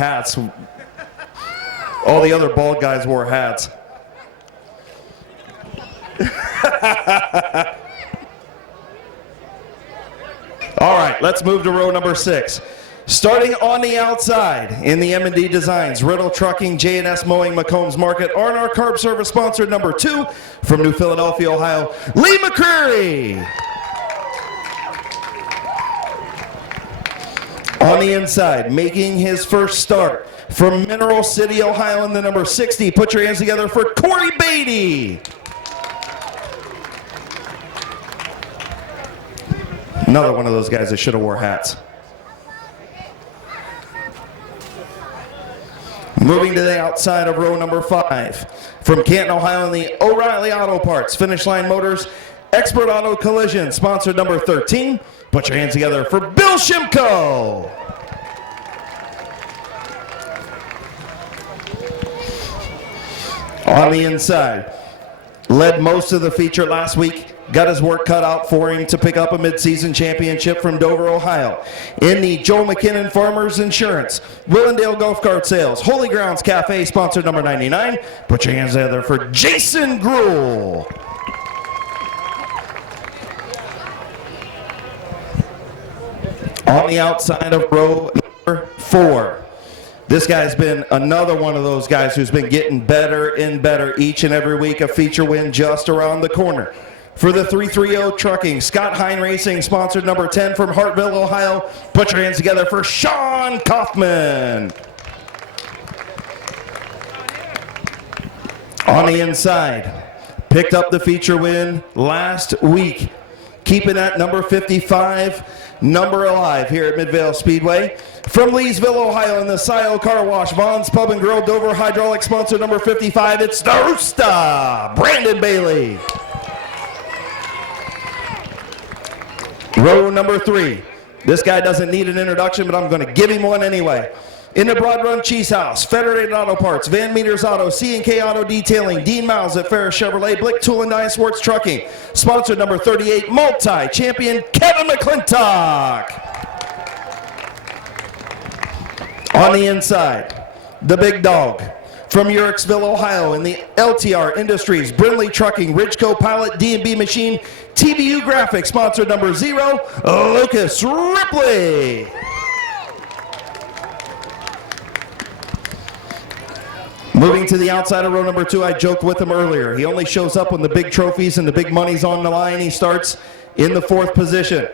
hats. All the other bald guys wore hats. All right, let's move to row number 6. Starting on the outside in the M&D Designs, Riddle Trucking, J&S Mowing, McCombs Market, R&R Carb Service sponsor number 2 from New Philadelphia, Ohio, Lee McCreary. On the inside, making his first start from Mineral City, Ohio in the number 60. Put your hands together for Corey Beatty. Another one of those guys that should have wore hats. Moving to the outside of row number 5. From Canton, Ohio in the O'Reilly Auto Parts, Finish Line Motors, Expert Auto Collision, sponsor number 13. Put your hands together for Bill Shimko. On the inside, led most of the feature last week. Got his work cut out for him to pick up a midseason championship from Dover, Ohio. In the Joe McKinnon Farmers Insurance, Willendale Golf Cart Sales, Holy Grounds Cafe, sponsor number 99. Put your hands together for Jason Gruhl. On the outside of row number 4. This guy's been another one of those guys who's been getting better and better each and every week. A feature win just around the corner. For the 330 Trucking, Scott Hine Racing, sponsored number 10 from Hartville, Ohio. Put your hands together for Sean Kaufman. On the inside, picked up the feature win last week. Keeping at number 55, number alive here at Midvale Speedway. From Leesville, Ohio in the Scio Car Wash, Vaughn's Pub and Grill, Dover Hydraulic, sponsor number 55. It's the Rooster, Brandon Bailey. Row number 3. This guy doesn't need an introduction, but I'm going to give him one anyway. In the Broad Run Cheese House, Federated Auto Parts, Van Meters Auto, C&K Auto Detailing, Dean Miles at Ferris Chevrolet, Blick Tool and Die Swartz Trucking. Sponsor number 38, multi-champion Kevin McClintock. On the inside, the big dog. From Uricksville, Ohio, in the LTR Industries, Brindley Trucking, Ridgeco Pilot, D&B Machine, TBU Graphics, sponsor number 0, Lucas Ripley. Moving to the outside of row number 2, I joked with him earlier. He only shows up when the big trophies and the big money's on the line. He starts in the 4th position.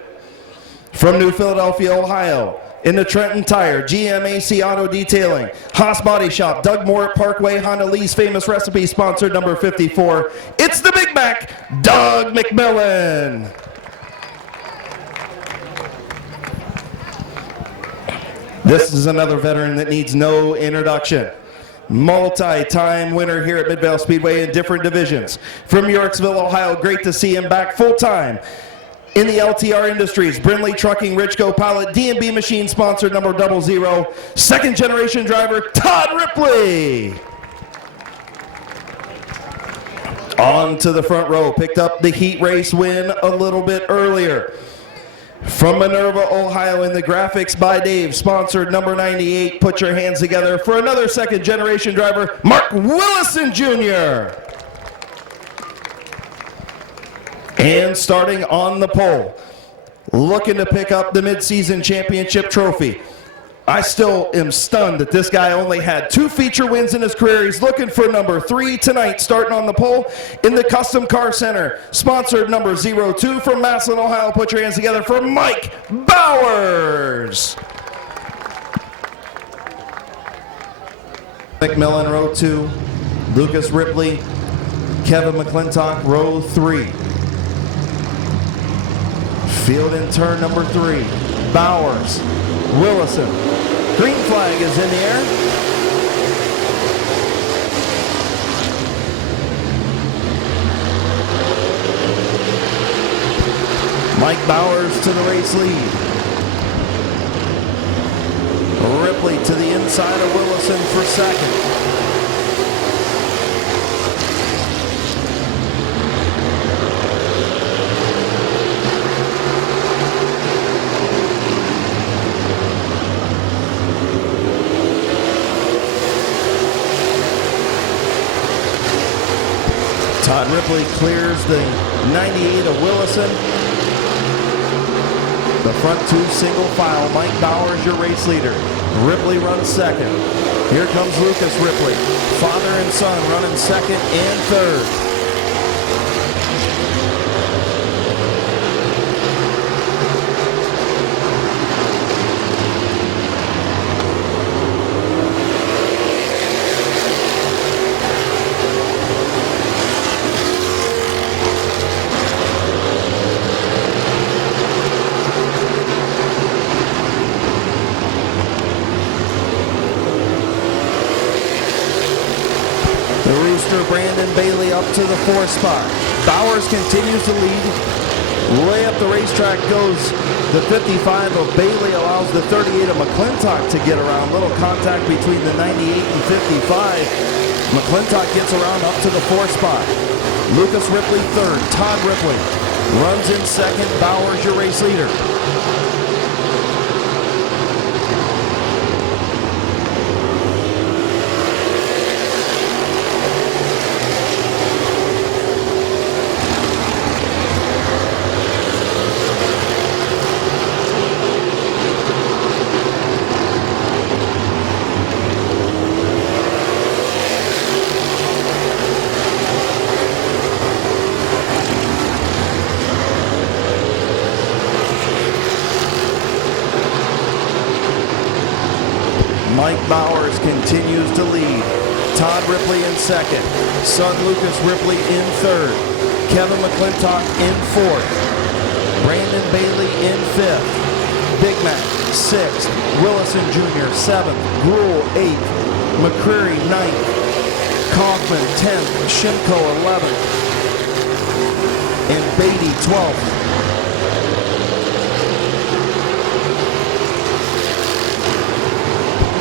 From New Philadelphia, Ohio, in the Trenton Tire, GMAC Auto Detailing, Haas Body Shop, Doug Moore Parkway, Honda Lee's Famous Recipe, sponsored number 54. It's the Big Mac, Doug McMillan. This is another veteran that needs no introduction. Multi-time winner here at Midvale Speedway in different divisions. From Yorksville, Ohio, great to see him back full-time. In the LTR Industries, Brindley Trucking, Ridgeco Pilot, D&B Machine, sponsor number 00. Second generation driver, Todd Ripley. On to the front row, picked up the heat race win a little bit earlier. From Minerva, Ohio, in the Graphics by Dave, sponsored number 98. Put your hands together for another second generation driver, Mark Willison Jr. And starting on the pole, looking to pick up the midseason championship trophy. I still am stunned that this guy only had 2 feature wins in his career. He's looking for number 3 tonight, starting on the pole in the Custom Car Center. Sponsored number 02 from Massillon, Ohio. Put your hands together for Mike Bowers. McMillan, row 2. Lucas Ripley, Kevin McClintock, row 3. Field in turn number 3. Bowers, Willison. Green flag is in the air. Mike Bowers to the race lead. Ripley to the inside of Willison for second. Todd Ripley clears the 98 of Willison. The front two single file. Mike Bowers, your race leader. Ripley runs second. Here comes Lucas Ripley. Father and son running second and third. Brandon Bailey up to the 4th spot. Bowers continues to lead. Way up the racetrack goes the 55 of Bailey, allows the 38 of McClintock to get around. Little contact between the 98 and 55. McClintock gets around up to the 4th spot. Lucas Ripley 3rd. Todd Ripley runs in 2nd. Bowers, your race leader. Mike Bowers continues to lead. Todd Ripley in 2nd. Son Lucas Ripley in 3rd. Kevin McClintock in 4th. Brandon Bailey in 5th. Big Mac 6th. Willison Jr. 7th. Gruel 8th. McCreary 9th. Kaufman 10th. Shimko 11th. And Beatty 12th.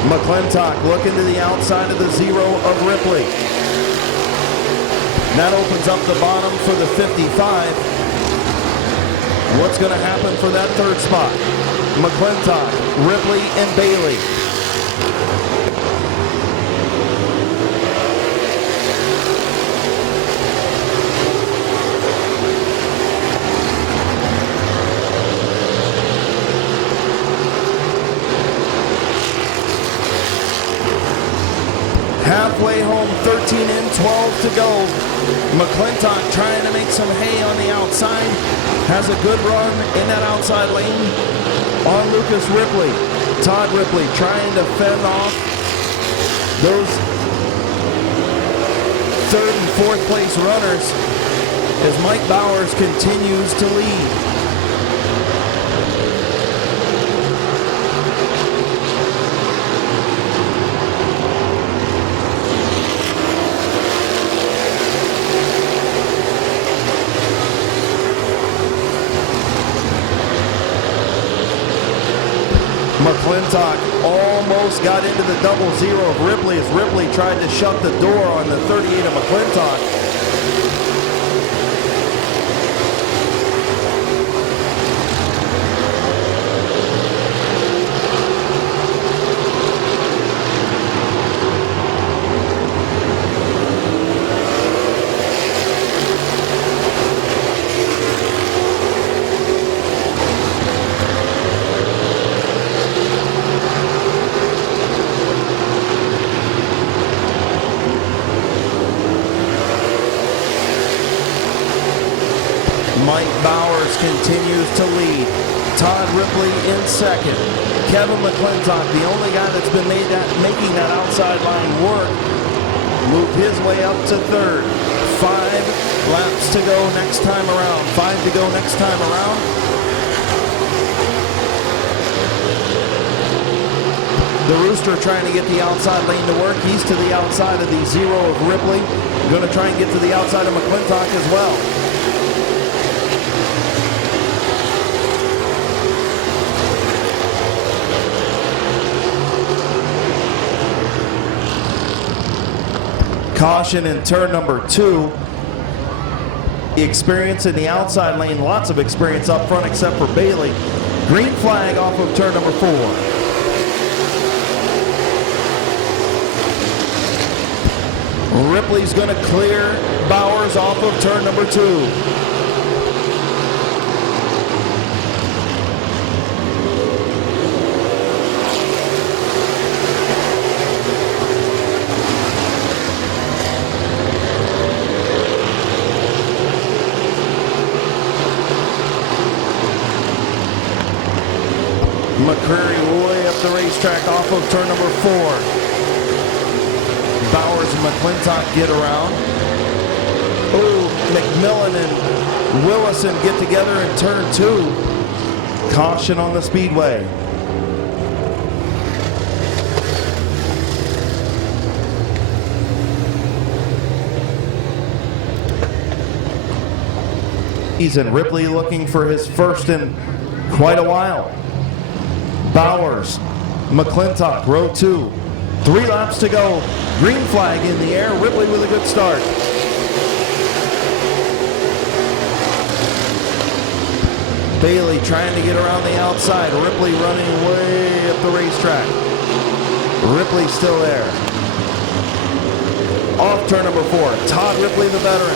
McClintock looking to the outside of the 0 of Ripley. That opens up the bottom for the 55. What's going to happen for that 3rd spot? McClintock, Ripley, and Bailey. Halfway home, 13 in, 12 to go. McClintock trying to make some hay on the outside. Has a good run in that outside lane on Lucas Ripley. Todd Ripley trying to fend off those 3rd and 4th place runners as Mike Bowers continues to lead. McClintock almost got into the 0-0 of Ripley as Ripley tried to shut the door on the 38 of McClintock. Mike Bowers continues to lead. Todd Ripley in 2nd. Kevin McClintock, the only guy that's been making that outside line work, moved his way up to 3rd. 5 laps to go next time around. 5 to go next time around. The Rooster trying to get the outside lane to work. He's to the outside of the 0 of Ripley. Going to try and get to the outside of McClintock as well. Caution in turn number 2. Experience in the outside lane. Lots of experience up front except for Bailey. Green flag off of turn number 4. Ripley's going to clear Bowers off of turn number 2. McCreary way up the racetrack off of turn number 4. Bowers and McClintock get around. Oh, McMillan and Willison get together in turn 2. Caution on the speedway. And Ripley looking for his first in quite a while. Bowers, McClintock, row 2. 3 laps to go. Green flag in the air. Ripley with a good start. Bailey trying to get around the outside. Ripley running way up the racetrack. Ripley still there. Off turn number 4. Todd Ripley, the veteran.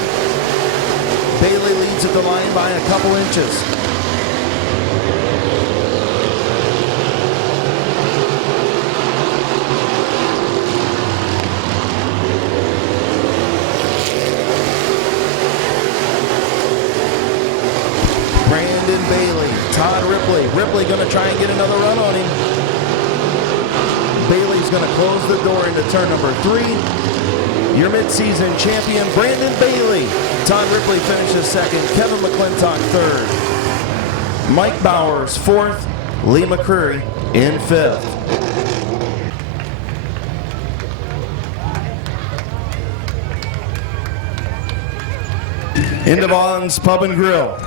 Bailey leads at the line by a couple inches. Bailey, Todd Ripley. Ripley going to try and get another run on him. Bailey's going to close the door into turn number 3. Your midseason champion, Brandon Bailey. Todd Ripley finishes 2nd. Kevin McClintock 3rd. Mike Bowers 4th. Lee McCreary in 5th. Into Vaughn's Pub and Grill.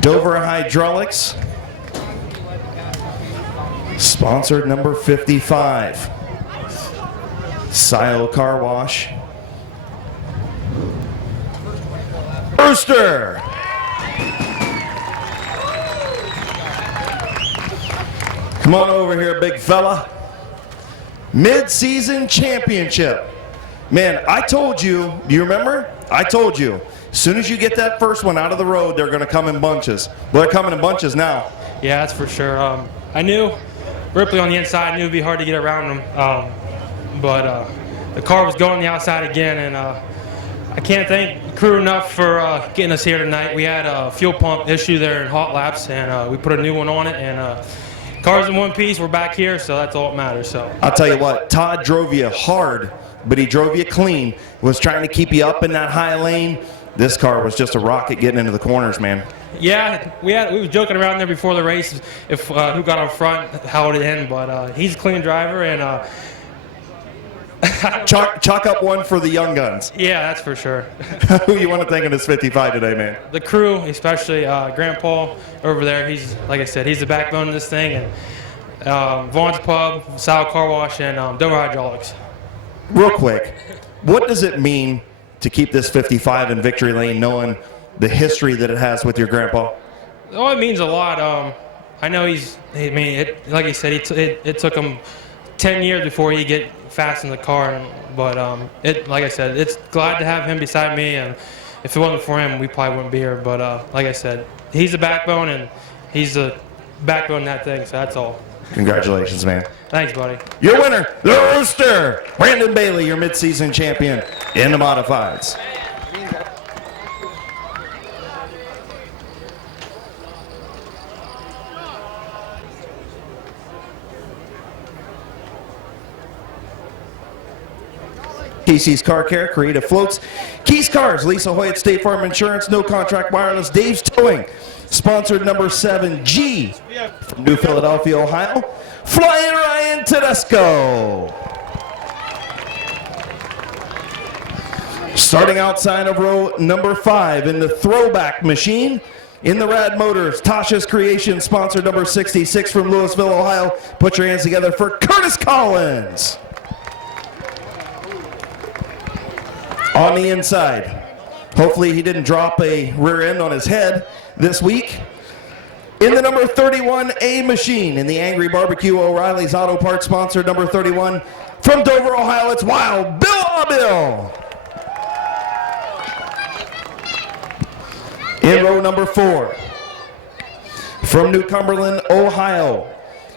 Dover Hydraulics, sponsored number 55. Sile Car Wash. Brewster. Come on over here, big fella. Mid-season championship. Man, I told you, do you remember? I told you. As soon as you get that first one out of the road, they're going to come in bunches. Well, they're coming in bunches now. Yeah, that's for sure. I knew Ripley on the inside, knew it would be hard to get around him. But the car was going the outside again, and I can't thank the crew enough for getting us here tonight. We had a fuel pump issue there in hot laps, and we put a new one on it. And car's in one piece. We're back here, so that's all that matters. So I'll tell you what, Todd drove you hard, but he drove you clean. Was trying to keep you up in that high lane. This car was just a rocket getting into the corners, man. Yeah, we were joking around there before the race if who got on front, how it end, but he's a clean driver, and chalk up one for the young guns. Yeah, that's for sure. Who you want to thank in this 55 today, man? The crew, especially Grant Paul over there. He's, like I said, he's the backbone of this thing, and Vaughn's Pub, Sal Car Wash, and Dover Hydraulics. Real quick, what does it mean to keep this 55 in victory lane, knowing the history that it has with your grandpa? Oh, it means a lot. I know like he said, it took him 10 years before he get fast in the car, but like I said, it's glad to have him beside me, and if it wasn't for him, we probably wouldn't be here. But like I said, he's the backbone, and he's the backbone in that thing, so that's all. Congratulations, man. Thanks, buddy. Your winner, the Rooster, Brandon Bailey, your midseason champion in the modifieds. Casey's Car Care, Creative Floats, Keys Cars, Lisa Hoyt, State Farm Insurance, No Contract Wireless, Dave's Towing, sponsored number 7G from New Philadelphia, Ohio, Flying Ryan Tedesco. Starting outside of row number 5 in the throwback machine, in the Rad Motors, Tasha's Creation, sponsored number 66 from Louisville, Ohio. Put your hands together for Curtis Collins. On the inside, hopefully he didn't drop a rear end on his head this week. In the number 31 A machine, in the Angry Barbecue O'Reilly's Auto Parts sponsor, number 31, from Dover, Ohio, it's Wild Bill Bill. In row number 4, from New Cumberland, Ohio,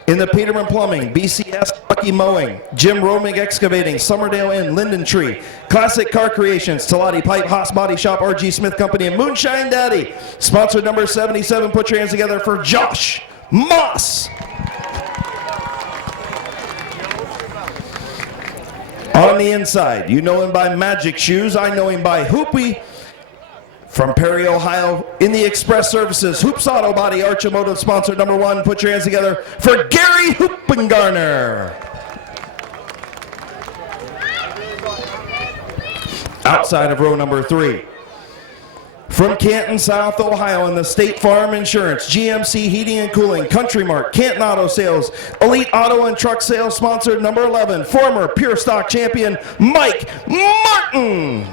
in the Peterman Plumbing, BCS Lucky Mowing, Jim Romig Excavating, Summerdale Inn, Linden Tree, Classic Car Creations, Talati Pipe, Haas Body Shop, RG Smith Company, and Moonshine Daddy. Sponsor number 77, put your hands together for Josh Moss. On the inside, you know him by Magic Shoes, I know him by Hoopy. From Perry, Ohio, in the Express Services, Hoops Auto Body, Archimotive, sponsor number 1. Put your hands together for Gary Hoopengarner. Outside of row number 3. From Canton, South Ohio, in the State Farm Insurance, GMC Heating and Cooling, Country Mart, Canton Auto Sales, Elite Auto and Truck Sales, sponsor number 11. Former Pure Stock Champion, Mike Martin.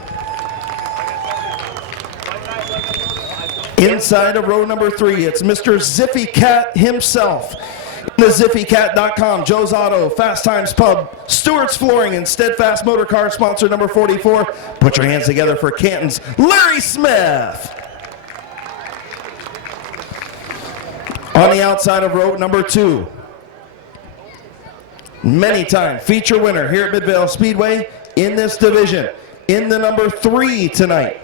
Inside of row number 3, it's Mr. Ziffy Cat himself. The ZiffyCat.com, Joe's Auto, Fast Times Pub, Stewart's Flooring, and Steadfast Motor Car, sponsor number 44. Put your hands together for Canton's Larry Smith. On the outside of row number 2, many-time feature winner here at Midvale Speedway in this division. In the number 3 tonight.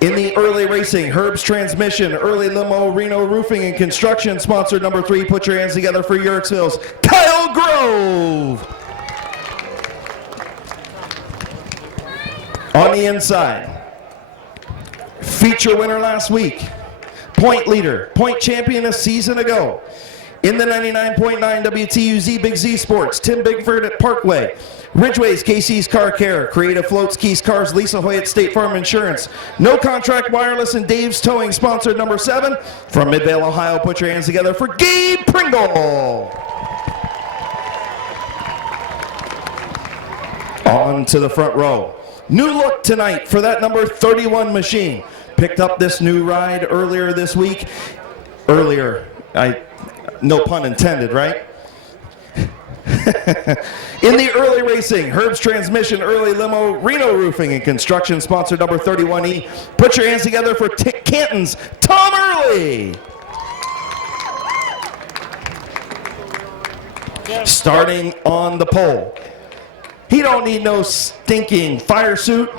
In the early racing, Herb's Transmission, Early Limo, Reno Roofing and Construction, sponsor number 3. Put your hands together for Yerkesville's Kyle Grove. On the inside, feature winner last week, point leader, point champion a season ago. In the 99.9 WTUZ Big Z Sports, Tim Bigford at Parkway. Ridgeway's KC's Car Care, Creative Floats, Keys Cars, Lisa Hoyt, State Farm Insurance, No Contract Wireless, and Dave's Towing, sponsored number 7. From Midvale, Ohio, put your hands together for Gabe Pringle. On to the front row. New look tonight for that number 31 machine. Picked up this new ride earlier this week. No pun intended, right? In the early racing, Herb's Transmission, Early Limo, Reno Roofing and Construction, sponsor number 31E. Put your hands together for Canton's Tom Early. Starting on the pole. He don't need no stinking fire suit.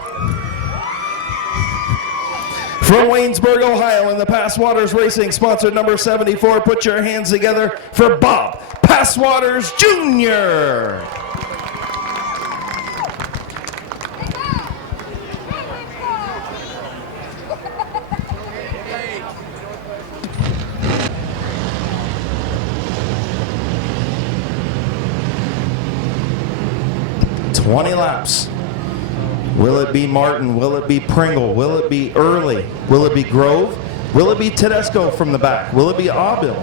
From Waynesburg, Ohio, in the Passwaters Racing, sponsor number 74. Put your hands together for Bob Passwaters Jr. "20 laps. Will it be Martin? Will it be Pringle? Will it be Early? Will it be Grove? Will it be Tedesco from the back? Will it be Aubill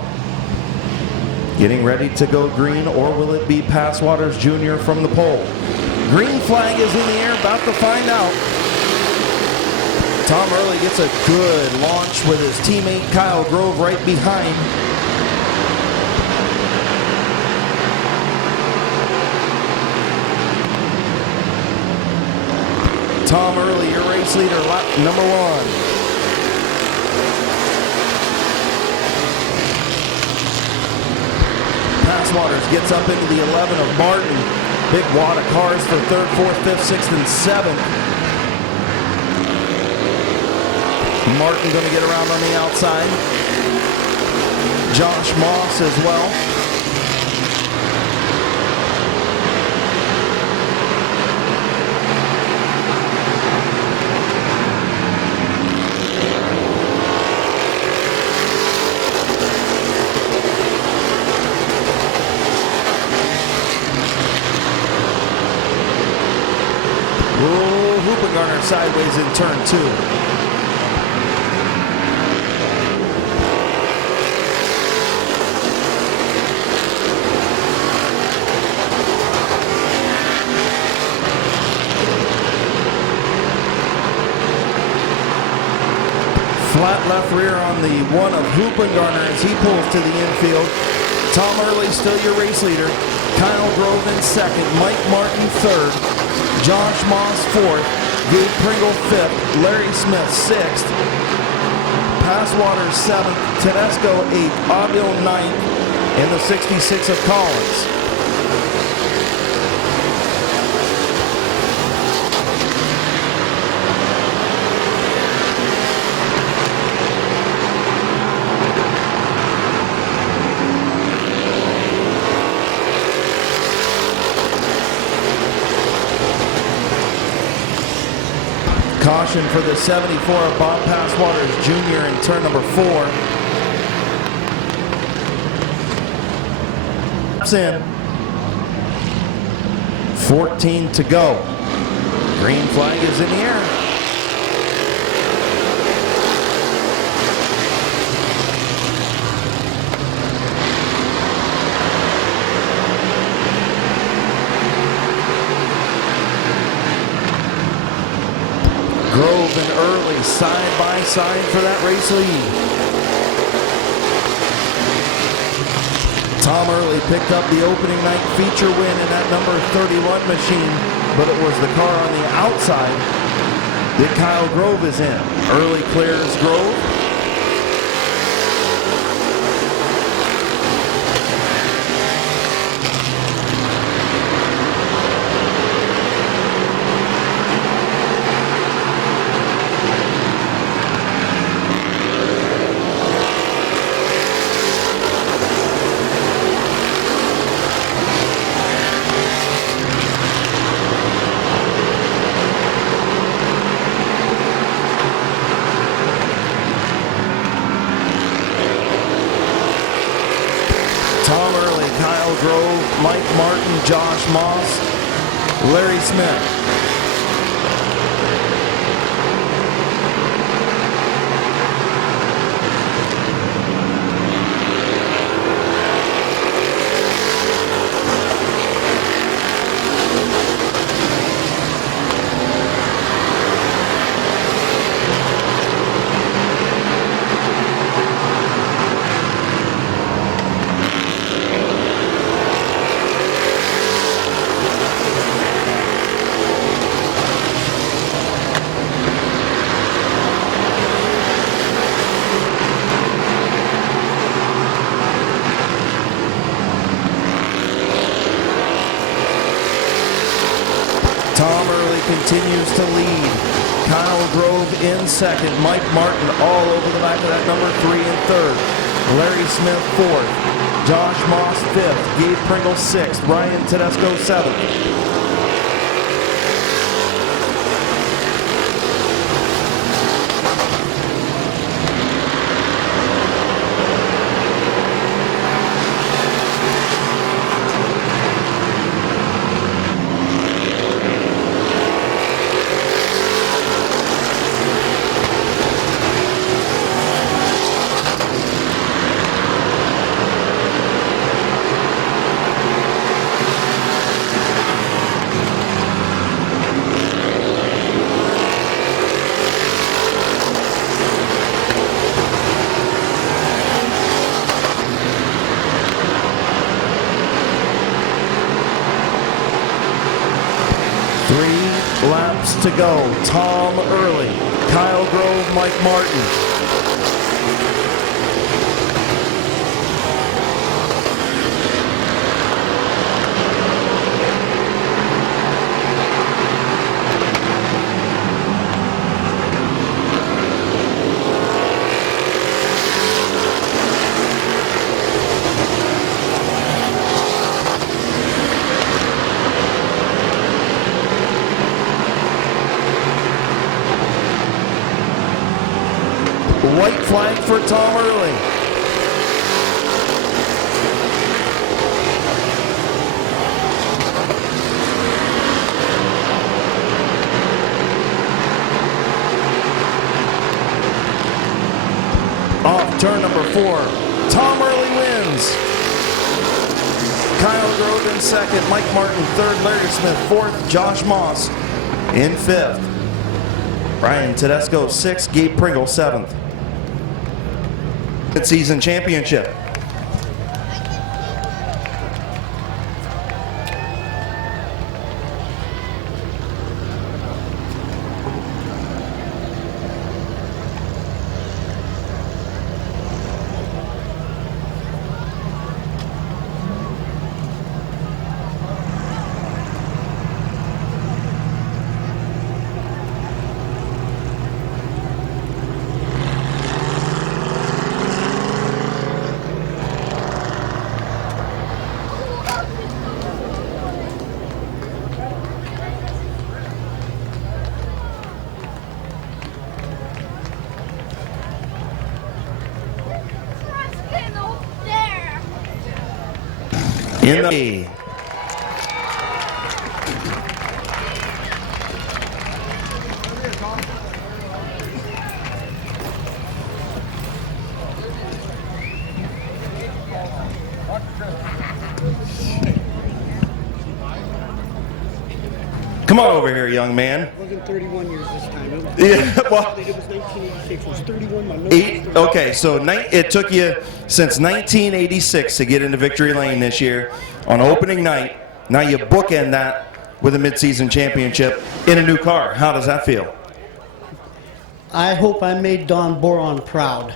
getting ready to go green, or will it be Passwaters Jr. from the pole?" Green flag is in the air, about to find out. Tom Early gets a good launch with his teammate Kyle Grove right behind. Tom Early, your race leader, lap number 1. Passwaters gets up into the 11 of Martin. Big wad of cars for 3rd, 4th, 5th, 6th, and 7th. Martin going to get around on the outside. Josh Moss as well. Hoopengarner sideways in turn 2. Flat left rear on the one of Hoopengarner as he pulls to the infield. Tom Early still your race leader. Kyle Grove in second. Mike Martin third. Josh Moss fourth. Gabe Pringle fifth. Larry Smith sixth. Passwater seventh. Tedesco eighth. Avil ninth. In the 66 of Collins. Caution for the 74 of Bob Passwaters Jr. in turn number 4. In. 14 to go. Green flag is in the air. Grove and Early side by side for that race lead. Tom Early picked up the opening night feature win in that number 31 machine, but it was the car on the outside that Kyle Grove is in. Early clears Grove. Tom Early, Kyle Grove, Mike Martin, Josh Moss, Larry Smith. Tom Early continues to lead. Kyle Grove in second. Mike Martin all over the back of that number 3 and third. Larry Smith fourth. Josh Moss fifth. Gabe Pringle sixth. Ryan Tedesco seventh. Laps to go. Tom Early, Kyle Grove, Mike Martin. White flag for Tom Early. Off turn number 4. Tom Early wins. Kyle Grove in second. Mike Martin third. Larry Smith fourth. Josh Moss in fifth. Ryan Tedesco sixth. Gabe Pringle seventh. Mid-season championship. In the Come on over here, young man. It wasn't 31 years this time. It was, Yeah, well, it was 1986. It was 31. My number was 31. okay, so it took you since 1986 to get into Victory Lane this year on opening night. Now you bookend that with a mid-season championship in a new car. How does that feel? I hope I made Don Boron proud.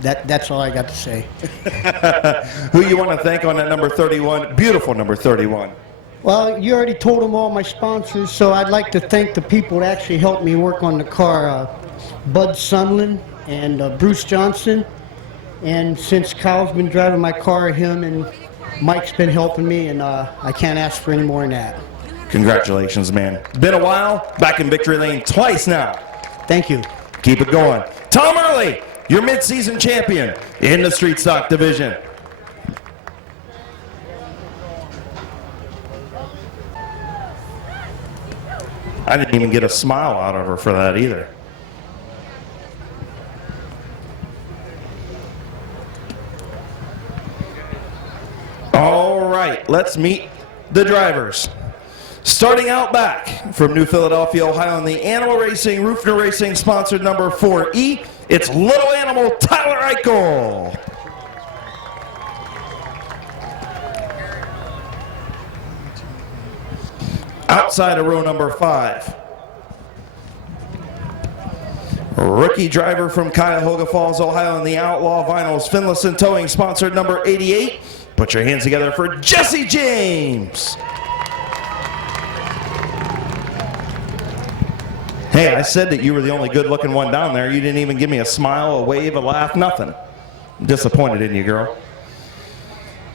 That's all I got to say. Who you want to thank on that number 31? Beautiful number 31. Well, you already told them all my sponsors, so I'd like to thank the people that actually helped me work on the car, Bud Sunland and Bruce Johnson. And since Kyle's been driving my car, him and Mike's been helping me, and I can't ask for any more than that. Congratulations, man. Been a while. Back in Victory Lane twice now. Thank you. Keep it going. Tom Early, your mid-season champion in the street stock division. I didn't even get a smile out of her for that either. All right, let's meet the drivers. Starting out back from New Philadelphia, Ohio, in the Animal Racing, Rufner Racing, sponsored number 4E, it's Little Animal Tyler Eichel. Outside of row number 5, rookie driver from Cuyahoga Falls, Ohio, in the Outlaw Vinyls, Finlayson Towing, sponsored number 88. Put your hands together for Jesse James. Hey, I said that you were the only good-looking one down there. You didn't even give me a smile, a wave, a laugh, nothing. I'm disappointed in you, girl.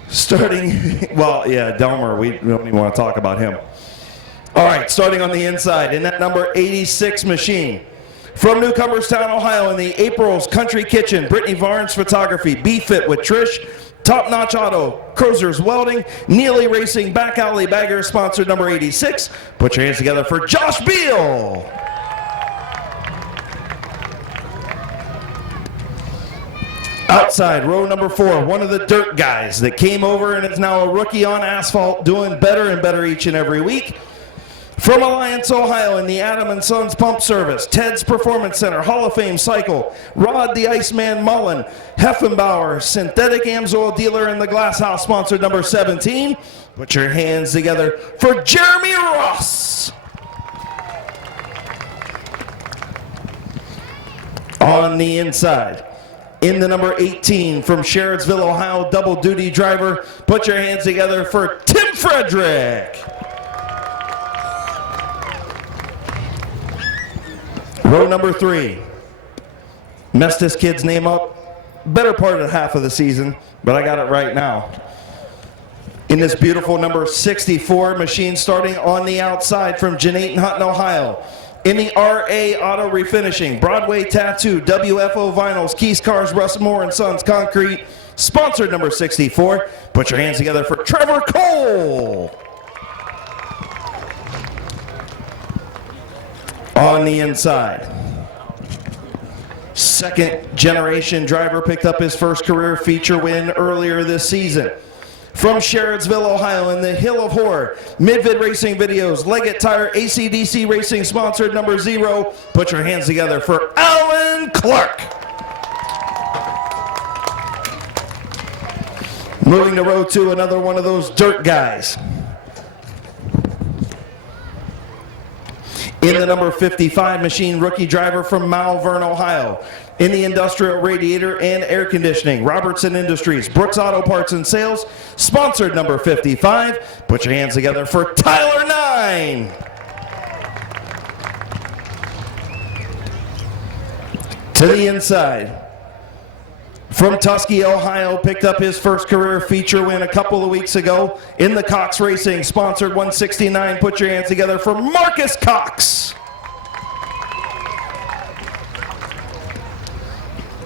Starting, well, yeah, Delmer, we don't even want to talk about him. All right, starting on the inside in that number 86 machine. From Newcomerstown, Ohio, in the April's Country Kitchen, Brittany Varnes Photography, B-Fit with Trish, Top Notch Auto, Crozer's Welding, Neely Racing, Back Alley Bagger, sponsored number 86. Put your hands together for Josh Beal. Outside, row number 4, one of the dirt guys that came over and is now a rookie on asphalt, doing better and better each and every week. From Alliance, Ohio, in the Adam & Sons Pump Service, Ted's Performance Center, Hall of Fame Cycle, Rod the Iceman Mullen, Heffenbauer, Synthetic Amsoil Dealer in the Glass House, sponsored number 17. Put your hands together for Jeremy Ross. On the inside, in the number 18 from Sherrodville, Ohio, double duty driver, put your hands together for Tim Frederick. Row number 3. Messed this kid's name up better part of half of the season, but I got it right now. In this beautiful number 64 machine, starting on the outside from Janayton Hutton, Ohio. In the RA Auto Refinishing, Broadway Tattoo, WFO Vinyls, Keys Cars, Russ Moore & Sons Concrete, sponsored number 64. Put your hands together for Trevor Cole. On the inside, second generation driver picked up his first career feature win earlier this season. From Sherrodville, Ohio, in the Hill of Horror, Mid-Vid Racing Videos, Leggett Tire, ACDC Racing, sponsored number 0. Put your hands together for Alan Clark. Moving to row 2, another one of those dirt guys. In the number 55 machine, rookie driver from Malvern, Ohio. In the industrial radiator and air conditioning, Robertson Industries, Brooks Auto Parts and Sales, sponsored number 55. Put your hands together for Tyler 9. To the inside. From Tuskegee, Ohio, picked up his first career feature win a couple of weeks ago in the Cox Racing, sponsored 169. Put your hands together for Marcus Cox.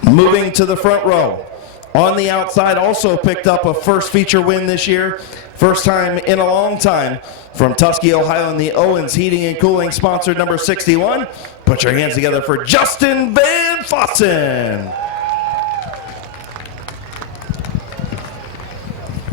Moving to the front row. On the outside, also picked up a first feature win this year. First time in a long time from Tuskegee, Ohio in the Owens Heating and Cooling, sponsored number 61. Put your hands together for Justin Van Fossen.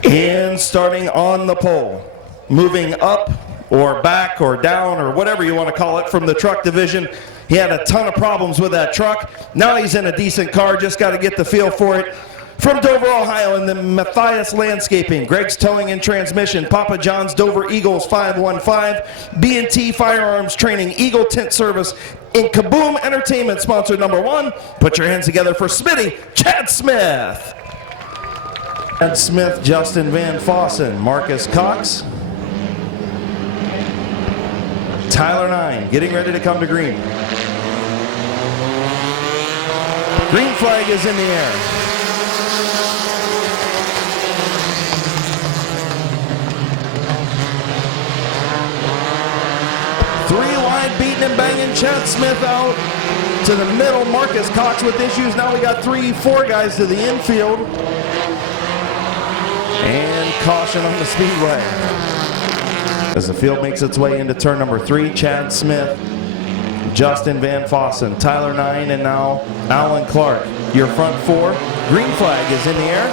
And starting on the pole, moving up or back or down or whatever you want to call it from the truck division. He had a ton of problems with that truck. Now he's in a decent car, just got to get the feel for it. From Dover, Ohio, in the Matthias Landscaping, Greg's Towing and Transmission, Papa John's Dover Eagles 515, B&T Firearms Training, Eagle Tint Service, and Kaboom Entertainment, sponsored number 1. Put your hands together for Smitty, Chad Smith. Chad Smith, Justin Van Fossen, Marcus Cox. Tyler 9, getting ready to come to green. Green flag is in the air. Three wide, beating and banging. Chad Smith out to the middle. Marcus Cox with issues. Now we got 3-4 guys to the infield. And caution on the speedway. As the field makes its way into turn number 3, Chad Smith, Justin Van Fossen, Tyler 9, and now Alan Clark. Your front 4. Green flag is in the air.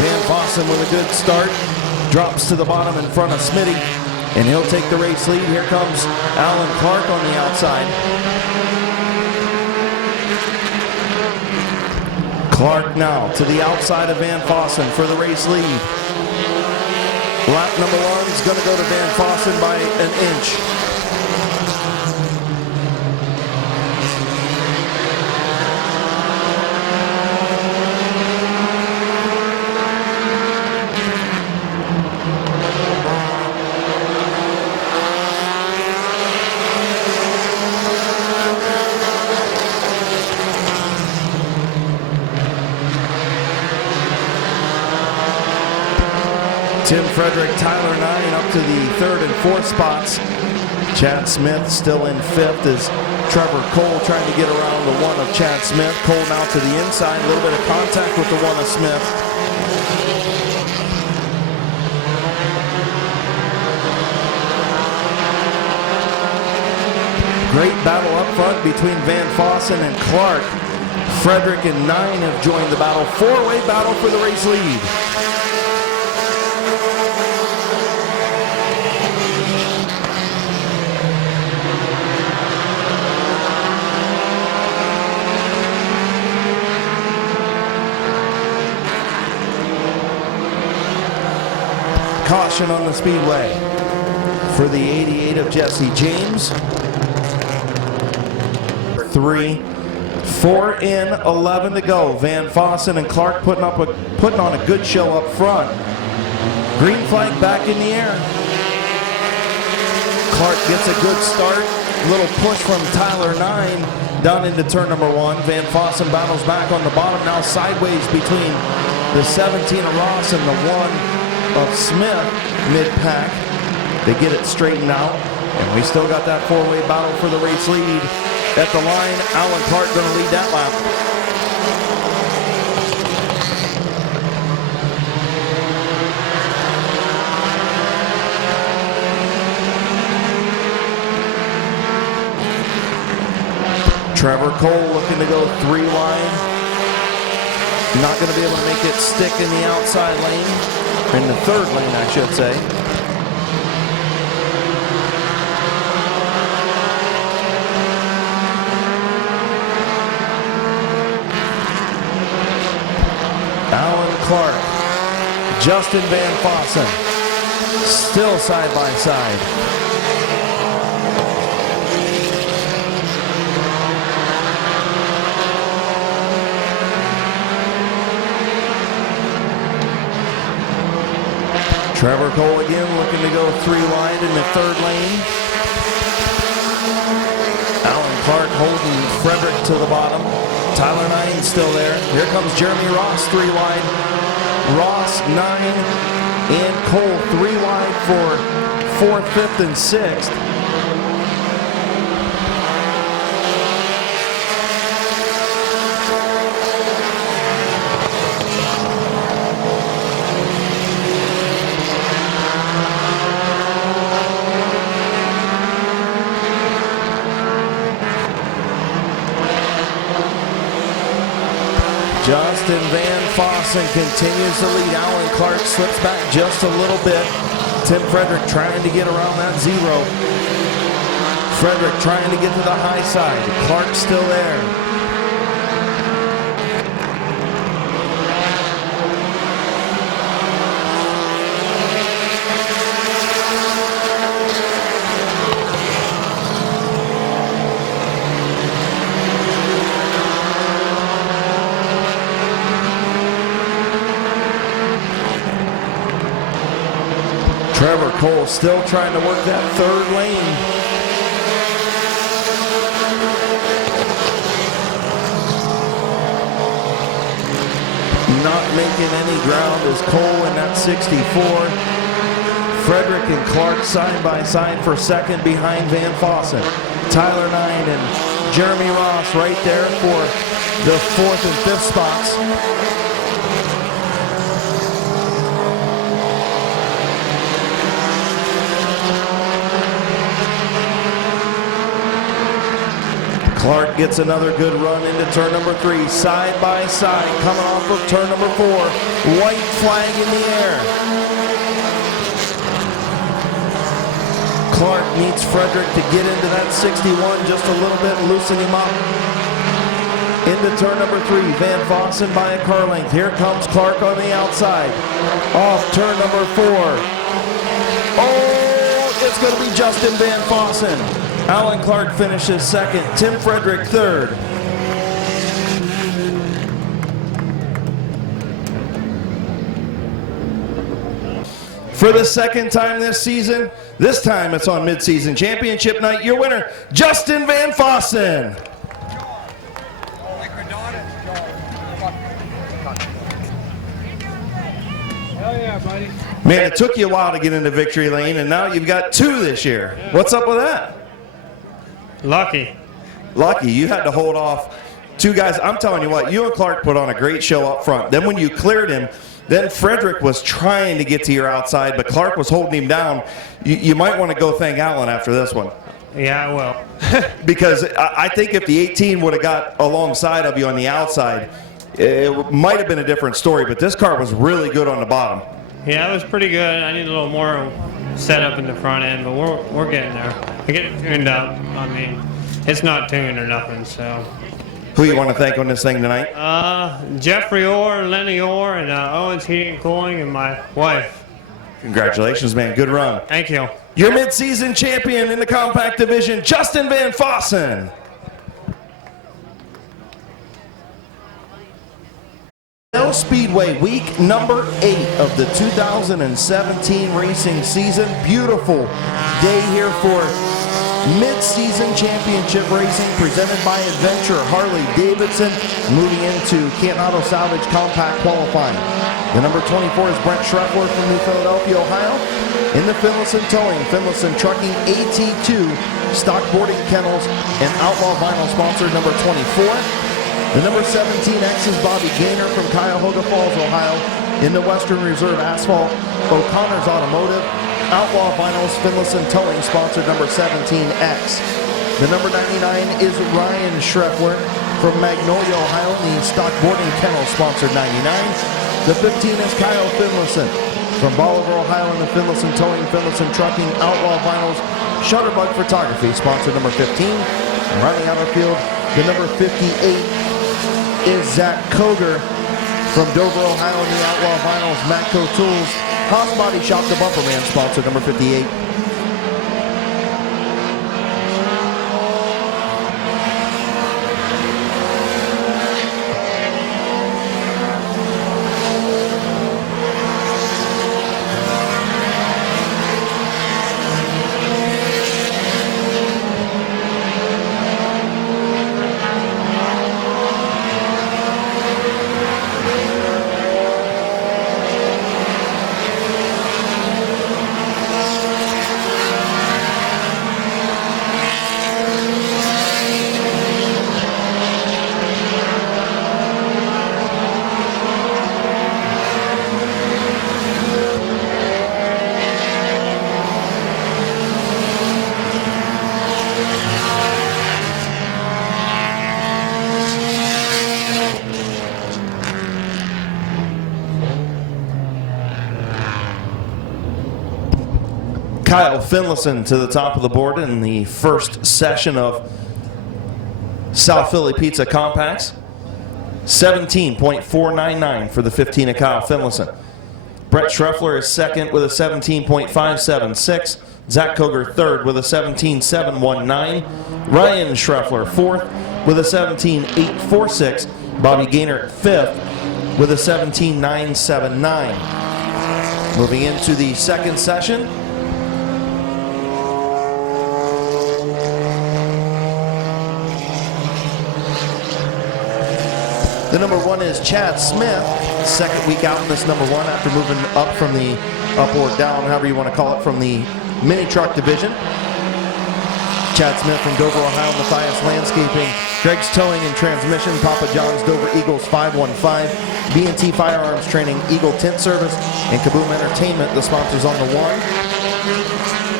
Van Fossen with a good start. Drops to the bottom in front of Smitty, and he'll take the race lead. Here comes Alan Clark on the outside. Clark now to the outside of Van Fossen for the race lead. Lap number 1 is going to go to Van Fossen by an inch. Tim Frederick, Tyler 9 up to the 3rd and 4th spots. Chad Smith still in 5th as Trevor Cole trying to get around the 1 of Chad Smith. Cole now to the inside, a little bit of contact with the 1 of Smith. Great battle up front between Van Fossen and Clark. Frederick and 9 have joined the battle. 4-way battle for the race lead. Caution on the speedway for the 88 of Jesse James. 3, 4 in, 11 to go. Van Fossen and Clark putting on a good show up front. Green flag back in the air. Clark gets a good start. Little push from Tyler 9 down into turn number 1. Van Fossen battles back on the bottom, now sideways between the 17 of Ross and the 1 of Smith mid-pack. They get it straightened out, and we still got that 4-way battle for the race lead. At the line, Alan Clark going to lead that lap. Trevor Cole looking to go 3 wide. Not going to be able to make it stick in the outside lane. In the 3rd lane, I should say. Clark, Justin Van Fossen, still side by side. Trevor Cole again looking to go 3 wide in the 3rd lane. Alan Clark holding Frederick to the bottom. Tyler 9 still there. Here comes Jeremy Ross 3 wide. Ross 9 and Cole 3 wide for 4th, 5th, and 6th. Justin Van Fossen continues to lead. Alan Clark slips back just a little bit. Tim Frederick trying to get around that 0. Frederick trying to get to the high side. Clark still there. Trevor Cole still trying to work that 3rd lane. Not making any ground is Cole in that 64. Frederick and Clark side by side for 2nd behind Van Fossen. Tyler 9 and Jeremy Ross right there for the 4th and 5th spots. Clark gets another good run into turn number 3, side by side, coming off of turn number 4. White flag in the air. Clark needs Frederick to get into that 61 just a little bit and loosen him up. Into turn number 3, Van Fossen by a car length. Here comes Clark on the outside. Off turn number 4. Oh, it's going to be Justin Van Fossen. Alan Clark finishes 2nd, Tim Frederick 3rd. For the 2nd time this season, this time it's on mid-season championship night. Your winner, Justin Van Fossen. Hell yeah, buddy. Man, it took you a while to get into victory lane, and now you've got 2 this year. What's up with that? Lucky. Lucky. You had to hold off 2 guys. I'm telling you what, you and Clark put on a great show up front. Then when you cleared him, then Frederick was trying to get to your outside, but Clark was holding him down. You might want to go thank Alan after this one. Yeah, I will. Because I think if the 18 would have got alongside of you on the outside, it might have been a different story, but this car was really good on the bottom. Yeah, it was pretty good. I need a little more setup in the front end, but we're getting there. I get it tuned up. I mean, it's not tuned or nothing, so. Who you want to thank on this thing tonight? Jeffrey Orr, Lenny Orr, and Owens Heating and Cooling, and my wife. Congratulations, man. Good run. Thank you. Your mid-season champion in the compact division, Justin Van Fossen. Speedway week number 8 of the 2017 racing season. Beautiful day here for mid-season championship racing presented by Adventure Harley-Davidson. Moving into Canton Auto Salvage compact qualifying. The number 24 is Brent Schreffler from New Philadelphia, Ohio. In the Finlayson Towing, Finlayson Trucking AT2, Stock Boarding Kennels, and Outlaw Vinyl sponsor number 24. The number 17X is Bobby Gaynor from Cuyahoga Falls, Ohio. In the Western Reserve Asphalt, O'Connor's Automotive, Outlaw Vinyls, Finlayson Towing, sponsored number 17X. The number 99 is Ryan Schreffler from Magnolia, Ohio. The Stock Boarding Kennel, sponsored 99. The 15 is Kyle Finlayson from Bolivar, Ohio. In the Finlayson Towing, Finlayson Trucking, Outlaw Vinyls, Shutterbug Photography, sponsored number 15. Running out of field, the number 58 is Zach Koger From Dover, Ohio, in the Outlaw Vinyls, Matco Tools, Haas Body Shop, the Bumper Man, sponsor number 58. Kyle Finlayson to the top of the board in the first session of South Philly Pizza Compacts. 17.499 for the 15 of Kyle Finlayson. Brett Schreffler is second with a 17.576. Zach Koger third with a 17.719. Ryan Schreffler fourth with a 17.846. Bobby Gaynor fifth with a 17.979. Moving into the second session. The number one is Chad Smith, second week out in this number one after moving up from the up or down, however you want to call it, from the mini truck division. Chad Smith from Dover, Ohio, Matthias Landscaping, Greg's Towing and Transmission, Papa John's Dover Eagles 515, B&T Firearms Training, Eagle Tint Service, and Kaboom Entertainment, the sponsors on the one.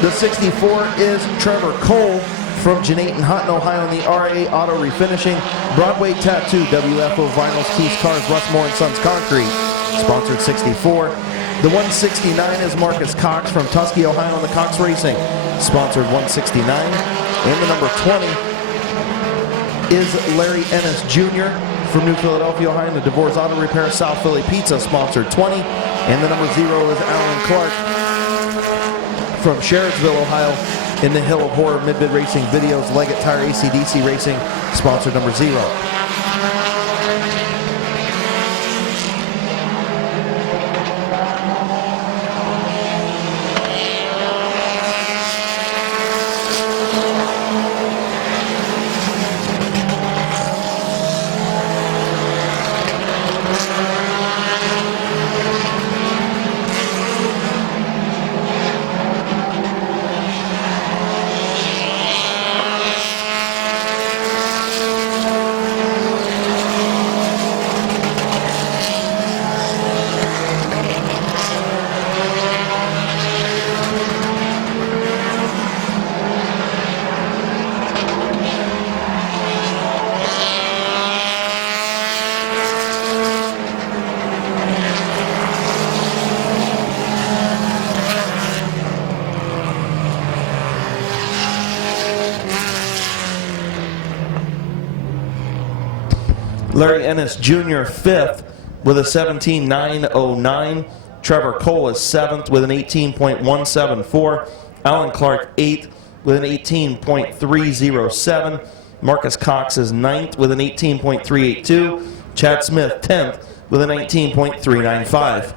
The 64 is Trevor Cole from Janate and Hutton, Ohio, in the RA Auto Refinishing, Broadway Tattoo, WFO Vinyls, Keys Cars, Russmore and Sons Concrete, sponsored 64. The 169 is Marcus Cox from Tusky, Ohio, in the Cox Racing, sponsored 169. And the number 20 is Larry Ennis Jr. from New Philadelphia, Ohio, in the DeVore's Auto Repair, South Philly Pizza, sponsored 20. And the number 0 is Alan Clark from Sherridsville, Ohio, in the Hill of Horror Mid-Vid Racing Videos, Leggett Tire ACDC Racing, sponsor number 0. Larry Ennis Jr. fifth with a 17.909. Trevor Cole is 7th with an 18.174. Alan Clark 8th with an 18.307. Marcus Cox is 9th with an 18.382. Chad Smith 10th with a 19.395.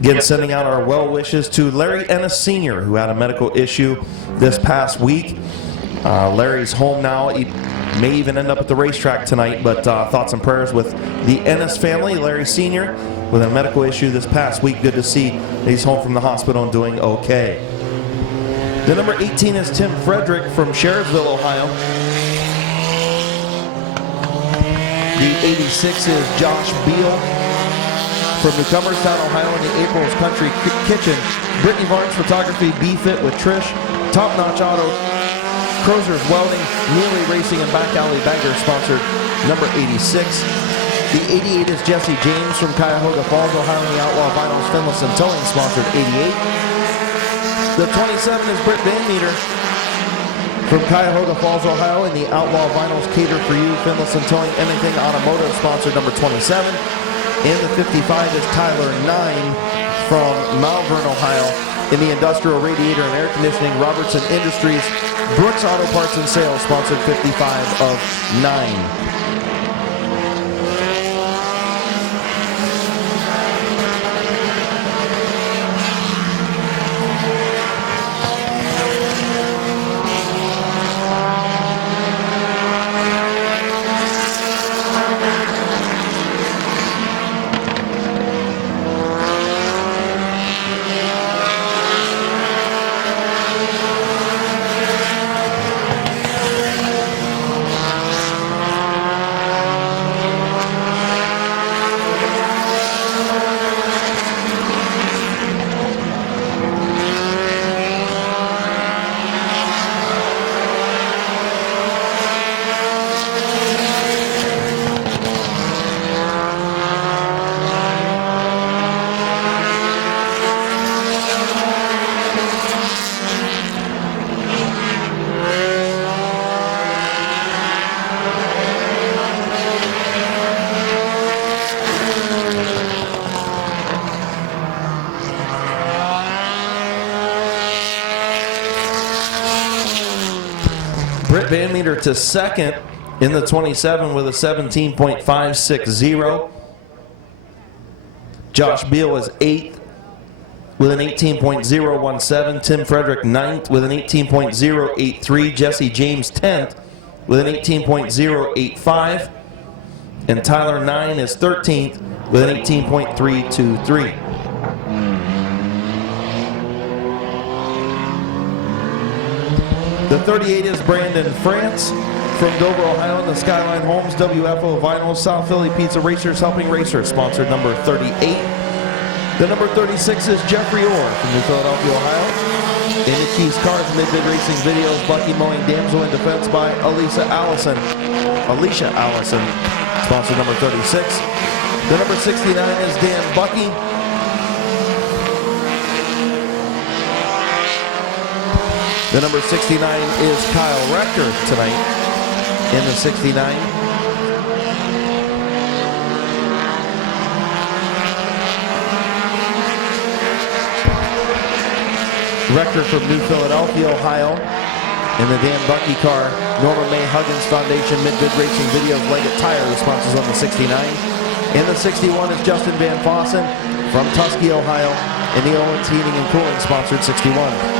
Again, sending out our well wishes to Larry Ennis Sr., who had a medical issue this past week. Larry's home now. He may even end up at the racetrack tonight, but thoughts and prayers with the Ennis family. Larry Sr. with a medical issue this past week. Good to see that he's home from the hospital and doing okay. The number 18 is Tim Frederick from Sherridsville, Ohio. The 86 is Josh Beal from Newcomerstown, Ohio, in the April's Country Kitchen. Brittany Barnes Photography, B-Fit with Trish. Top Notch Auto, Crozer's Welding, Neely Racing, and Back Alley Bagger, sponsored number 86. The 88 is Jesse James from Cuyahoga Falls, Ohio, in the Outlaw Vinyls, Finlayson Towing, sponsored 88. The 27 is Britt Van Meter From Cuyahoga Falls, Ohio, in the Outlaw Vinyls Cater for You, Finless and Towing, Anything Automotive, sponsor number 27. In the 55 is Tyler 9 from Malvern, Ohio. In the Industrial Radiator and Air Conditioning, Robertson Industries, Brooks Auto Parts and Sales, sponsored 55 of 9. Britt Van Meter to second in the 27 with a 17.560. Josh Beal is 8th with an 18.017. Tim Frederick 9th with an 18.083. Jesse James 10th with an 18.085. And Tyler 9 is 13th with an 18.323. The 38 is Brandon France from Dover, Ohio, in the Skyline Homes, WFO Vinyls, South Philly Pizza Racers Helping Racers, sponsored number 38. The number 36 is Jeffrey Orr from New Philadelphia, Ohio. In the Keys Cars, Mid-Vid Racing Videos, Bucky Mowing, Damsel in Defense by Alicia Allison, sponsored number 36. The number 69 is Dan Bucky. The number 69 is Kyle Rector tonight in the 69. Rector from New Philadelphia, Ohio, in the Dan Bucky car. Norma May Huggins Foundation, Mid-Vid Racing Videos, Leggett Tire, the sponsors on the 69. In the 61 is Justin Van Fossen from Tusky, Ohio, in the Owens Heating and Cooling, sponsored 61.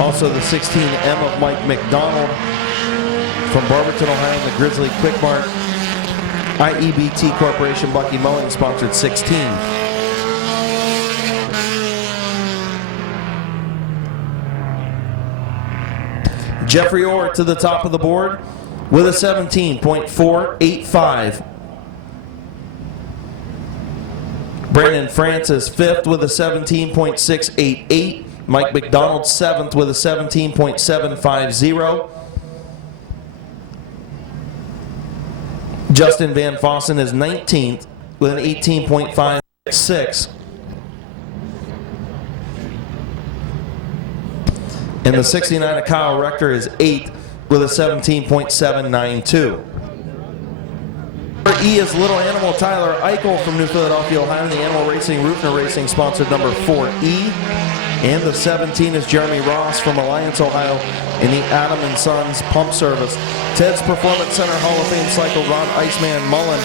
Also the 16M of Mike McDonald from Barberton, Ohio, in the Grizzly Quick Mart. IEBT Corporation, Bucky Mowing, sponsored 16. Jeffrey Orr to the top of the board with a 17.485. Brandon France is 5th with a 17.688. Mike McDonald 7th with a 17.750. Justin Van Fossen is 19th with an 18.56. And the 69 of Kyle Rector is 8th with a 17.792. E is Little Animal Tyler Eichel from New Philadelphia, Ohio, in the Animal Racing Rufner Racing, sponsored number 4E. And the 17 is Jeremy Ross from Alliance, Ohio, in the Adam & Sons Pump Service. Ted's Performance Center Hall of Fame cycle, Ron Iceman Mullen,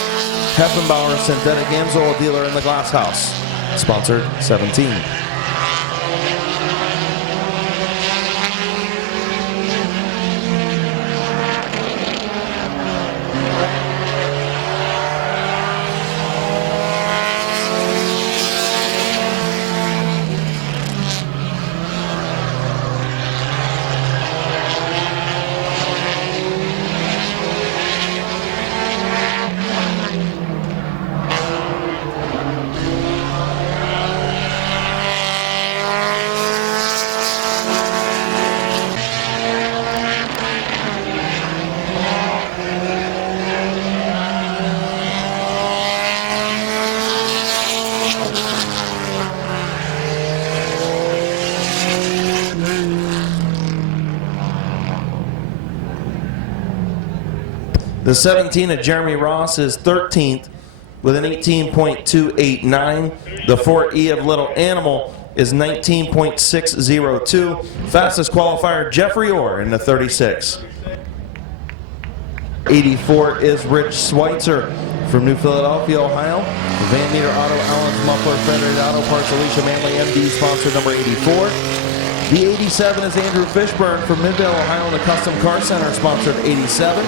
Heffenbauer Synthetic Amsoil dealer in the Glass House, sponsored 17. The 17 of Jeremy Ross is 13th with an 18.289. The 4E of Little Animal is 19.602. Fastest qualifier, Jeffrey Orr in the 36. 84 is Rich Schweitzer from New Philadelphia, Ohio. Van Meter Auto, Allen's Muffler, Federated Auto Parts, Alicia Manley, MD, sponsor number 84. The 87 is Andrew Fishburne from Midvale, Ohio, and the Custom Car Center, sponsored 87.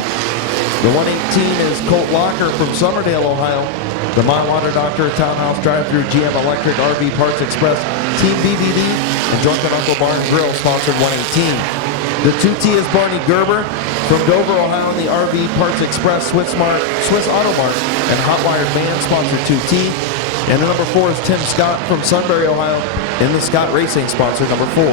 The 118 is Colt Locker from Summerdale, Ohio. The My Water Doctor, Townhouse Drive-Thru, GM Electric, RV Parts Express, Team BBD, and Drunken Uncle Bar and Grill, sponsored 118. The 2T is Barney Gerber from Dover, Ohio, and the RV Parts Express, Swiss Auto Mart, and Hot Wired Band, sponsored 2T. And the number 4 is Tim Scott from Sunbury, Ohio, in the Scott Racing, sponsored number 4.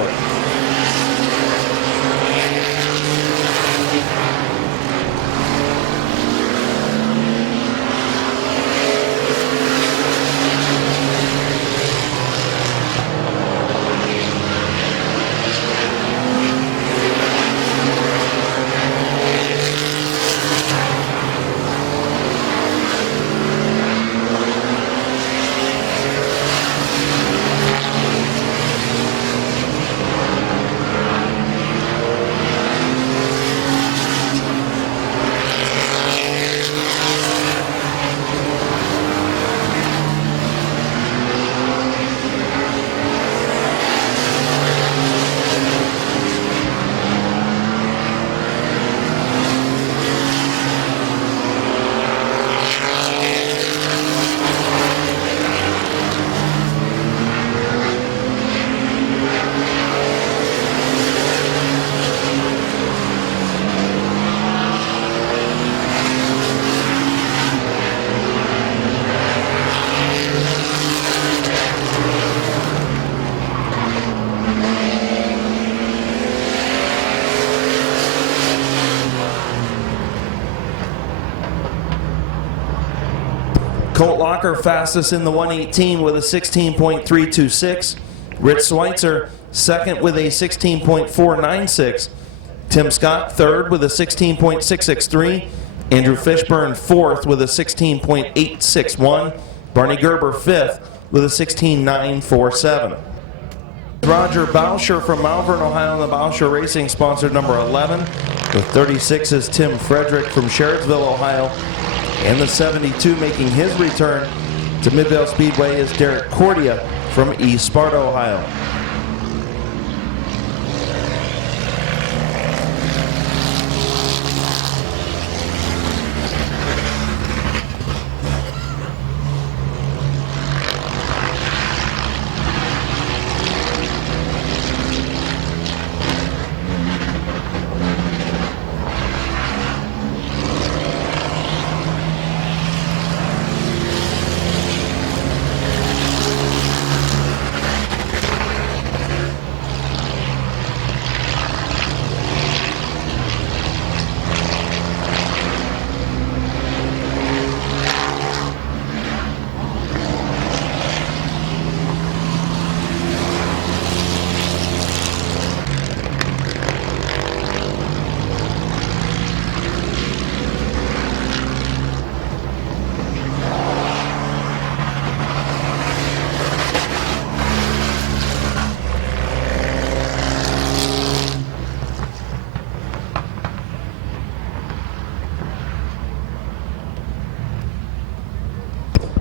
Colt Locker fastest in the 118 with a 16.326. Rich Schweitzer second with a 16.496. Tim Scott third with a 16.663. Andrew Fishburne fourth with a 16.861. Barney Gerber fifth with a 16.947. Roger Bauscher from Malvern, Ohio, and the Bauscher Racing, sponsored number 11. With 36 is Tim Frederick from Sherricksville, Ohio. And the 72 making his return to Midvale Speedway is Derek Cordia from East Sparta, Ohio.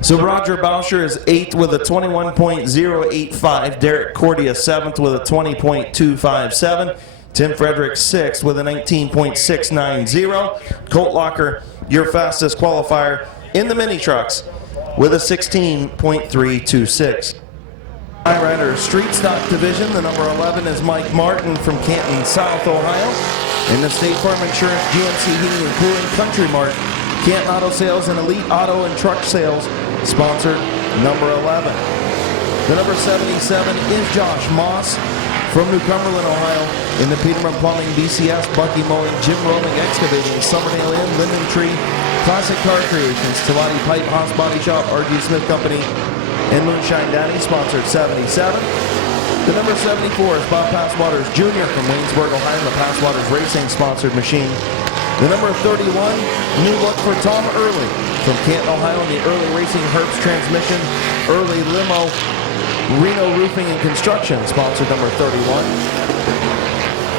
So Roger Bauscher is 8th with a 21.085. Derek Cordia 7th with a 20.257. Tim Frederick 6th with a 19.690. Colt Locker, your fastest qualifier in the mini trucks, with a 16.326. High Rider Street Stock Division, the number 11 is Mike Martin from Canton, South Ohio. In the State Farm Insurance, GMC Heating and Cooling, Country Mart, Canton Auto Sales, and Elite Auto and Truck Sales, sponsored number 11. The number 77 is Josh Moss from New Cumberland, Ohio. In the Peterman Plumbing, BCS, Bucky Mowing, Jim Roman Excavating, Summerdale Inn, Linden Tree, Classic Car Creations, Talati Pipe, Haas Body Shop, RG Smith Company, and Moonshine Daddy, sponsored 77. The number 74 is Bob Passwaters Jr. from Waynesburg, Ohio, the Passwaters Racing sponsored machine. The number 31, new look for Tom Early from Canton, Ohio, in the Early Racing Herbst Transmission, Early Limo, Reno Roofing and Construction, sponsored number 31.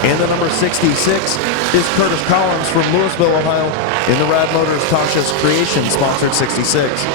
And the number 66 is Curtis Collins from Louisville, Ohio, in the Rad Motors Tasha's Creation, sponsored 66.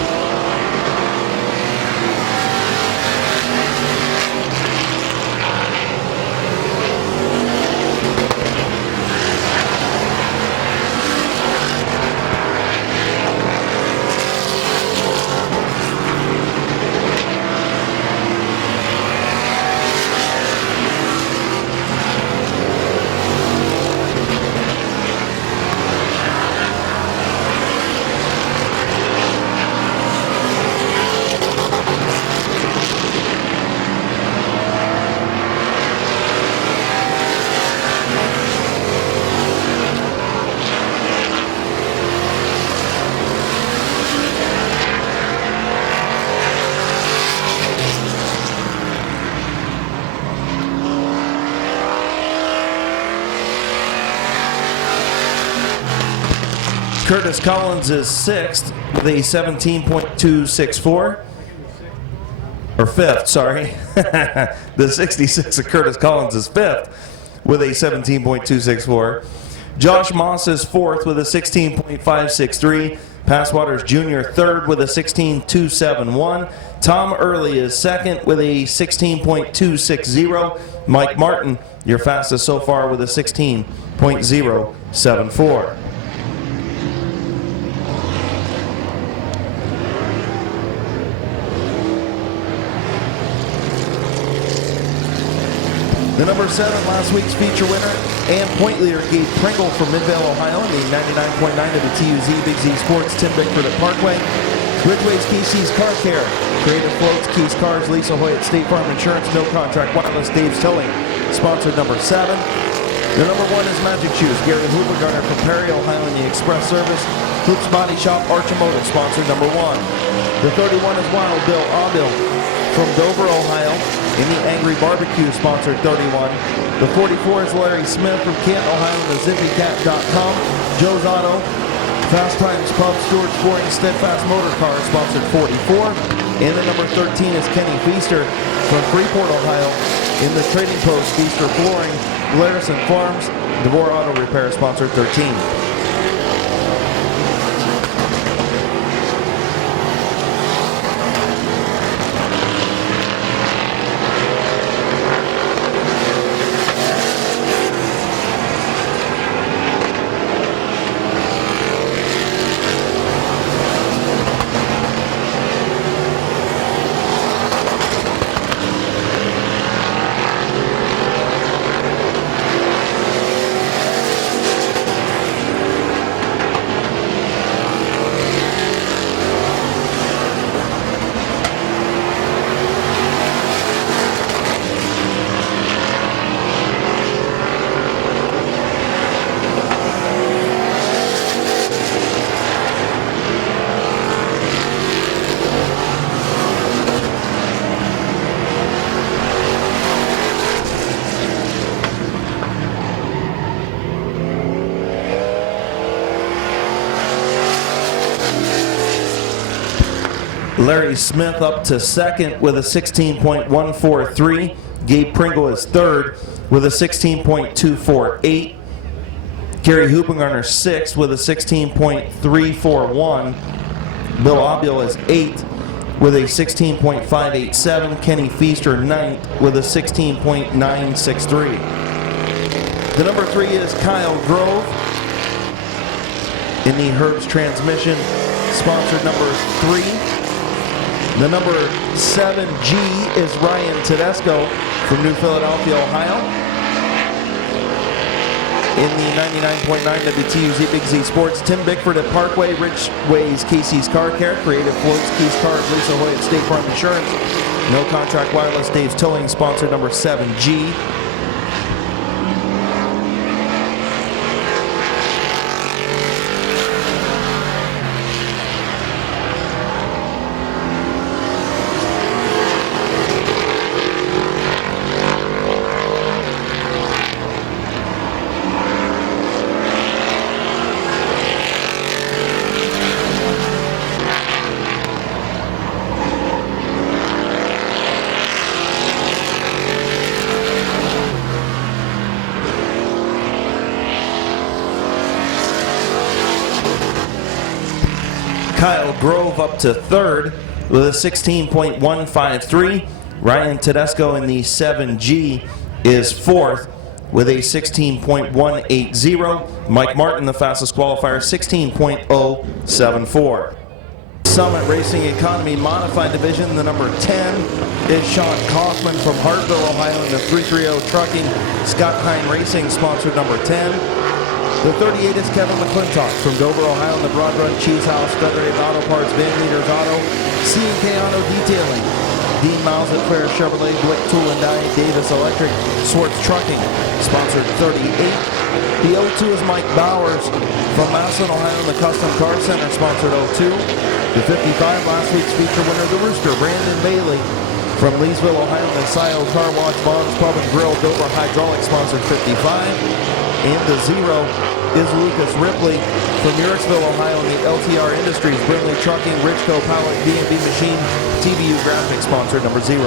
Curtis Collins is sixth with a 17.264. Or fifth, sorry. The 66 of Curtis Collins is fifth with a 17.264. Josh Moss is fourth with a 16.563. Passwaters Jr. third with a 16.271. Tom Early is second with a 16.260. Mike Martin, your fastest so far, with a 16.074. The number 7, last week's feature winner and point leader, Gabe Pringle from Midvale, Ohio, in the 99.9 of the TUZ Big Z Sports, Tim Bickford at Parkway. Bridgeway's Casey's Car Care, Creative Floats, Keys Cars, Lisa Hoyt, State Farm Insurance, No Contract Wireless, Dave's Towing, sponsored number 7. The number 1 is Magic Shoes, Gary Hoovergarner from Perry, Ohio, in the Express Service. Hoops Body Shop, Archimotive, sponsored number 1. The 31 is Wild Bill Aubil from Dover, Ohio, in the Angry Barbecue, sponsored 31. The 44 is Larry Smith from Canton, Ohio, the zippycat.com. Joe's Auto, Fast Times Pub, Stewart's Flooring, Steadfast Motor Cars, sponsored 44. And the number 13 is Kenny Feaster from Freeport, Ohio, in the Trading Post, Feaster Flooring, Larison Farms, DeVore Auto Repair, sponsored 13. Larry Smith up to second with a 16.143. Gabe Pringle is third with a 16.248. Gary Hoopengarner sixth with a 16.341. Bill Aubil is eighth with a 16.587. Kenny Feaster ninth with a 16.963. The number 3 is Kyle Grove in the Herbst Transmission, sponsored number 3. The number 7G is Ryan Tedesco from New Philadelphia, Ohio, in the 99.9 WTUZ Big Z Sports. Tim Bickford at Parkway, Rich Ways, Casey's Car Care, Creative Floats, Keys Cars, Lisa Hoyt, State Farm Insurance, No Contract Wireless, Dave's Towing, sponsor number 7G. Kyle Grove up to third with a 16.153. Ryan Tedesco in the 7G is fourth with a 16.180. Mike Martin, the fastest qualifier, 16.074. Summit Racing Economy Modified Division, the number 10 is Sean Kaufman from Hartville, Ohio, in the 330 Trucking. Scott Hine Racing sponsored number 10. The 38 is Kevin McClintock from Dover, Ohio, in the Broad Run Cheese House, Federated Auto Parts, Van Meters Auto, C&K Auto Detailing, Dean Miles at Fair Chevrolet, Glick Tool and Die, Davis Electric, Swartz Trucking, sponsored 38. The 02 is Mike Bowers from Massillon, Ohio, in the Custom Car Center, sponsored 02. The 55, last week's feature winner, the Rooster, Brandon Bailey from Leesville, Ohio, in the Scio Car Wash, Bonds Pub and Grill, Dover Hydraulics, sponsored 55. And the 0 is Lucas Ripley from Murricksville, Ohio, in the LTR Industries, Brimley Trucking, Richco Pallet, B&B Machine, TBU Graphics, sponsored number 0.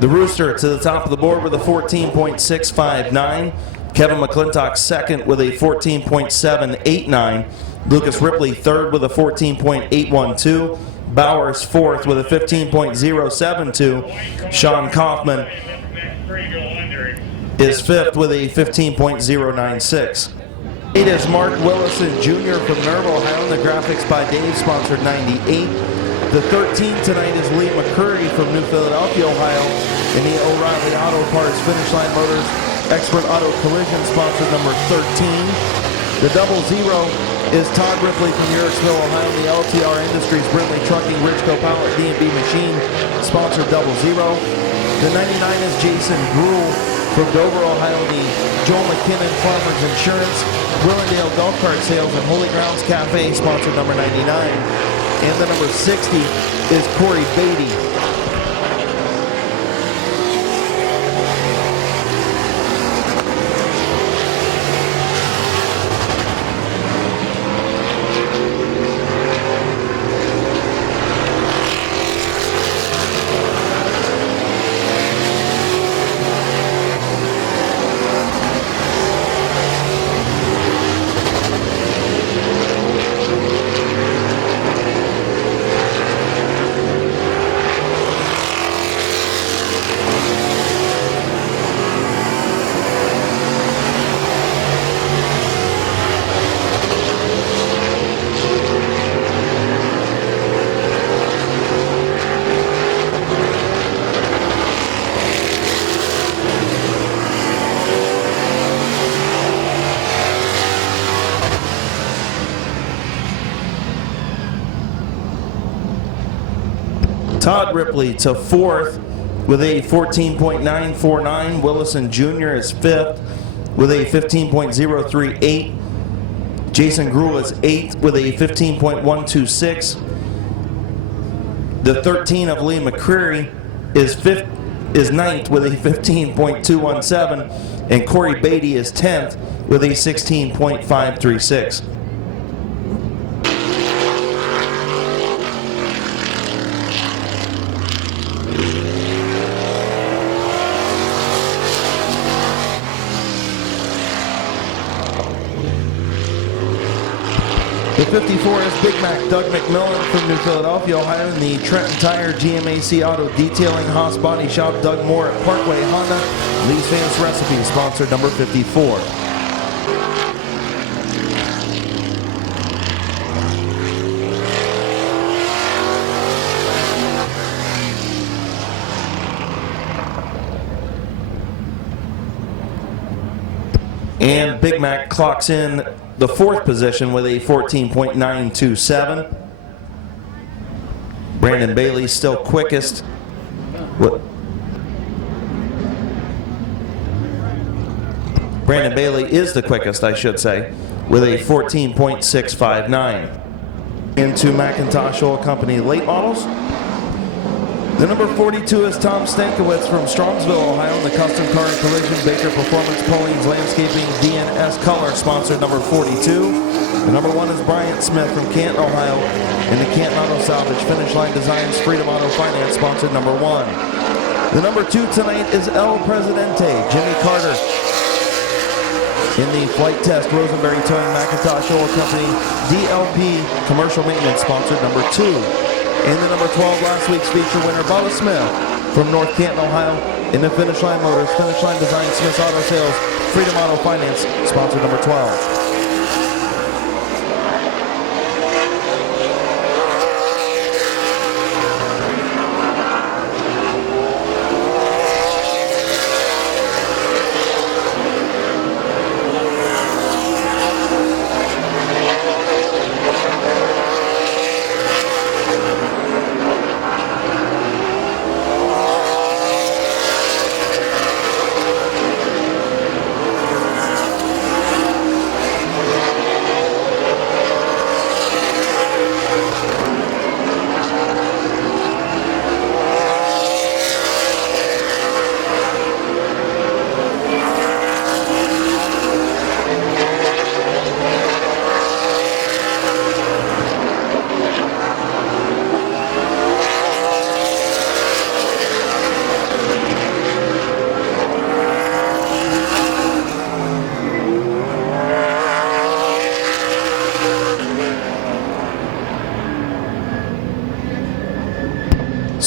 The Rooster to the top of the board with a 14.659. Kevin McClintock second with a 14.789. Lucas Ripley third with a 14.812. Bowers fourth with a 15.072. Sean Kaufman is fifth with a 15.096. It is Mark Willison Jr. from Nerva, Ohio, in the Graphics by Dave, sponsored 98. The 13 tonight is Lee McCurry from New Philadelphia, Ohio, in the O'Reilly Auto Parts Finish Line Motors Expert Auto Collision, sponsored number 13. The 00 is Todd Ripley from Murricksville, Ohio, in the LTR Industries Brimley Trucking, Richco Pallet, D&B Machine, sponsored 00. The 99 is Jason Gruhl from Dover, Ohio, in the Joel McKinnon Farmers Insurance, Willendale Golf Cart Sales, and Holy Grounds Cafe, sponsored number 99. And the number 60 is Corey Beatty. Todd Ripley to fourth with a 14.949. Willison Jr. is fifth with a 15.038. Jason Gruhl is eighth with a 15.126. The 13 of Lee McCreary is ninth with a 15.217. And Corey Beatty is 10th with a 16.536. The 54 is Big Mac Doug McMillan from New Philadelphia, Ohio, in the Trenton Tire GMAC Auto Detailing Haas Body Shop. Doug Moore at Parkway Honda. Lee's Famous Recipe, sponsored number 54. And Big Mac clocks in the 4th position with a 14.927. Brandon Bailey still quickest. Brandon Bailey is the quickest, I should say, with a 14.659. Into McIntosh Oil Company late models. The number 42 is Tom Stankiewicz from Strongsville, Ohio, in the Custom Car and Collision Baker Performance Pullings Landscaping DNS Color, sponsored number 42. The number 1 is Bryant Smith from Canton, Ohio, in the Canton Auto Salvage Finish Line Designs Freedom Auto Finance, sponsored number 1. The number 2 tonight is El Presidente, Jimmy Carter, in the Flight Test Rosenberry Towing McIntosh Oil Company DLP Commercial Maintenance, sponsored number 2. In the number 12 last week's feature winner, Bubba Smith from North Canton, Ohio, in the Finish Line Motors, Finish Line Design, Smith's Auto Sales, Freedom Auto Finance, sponsor number 12.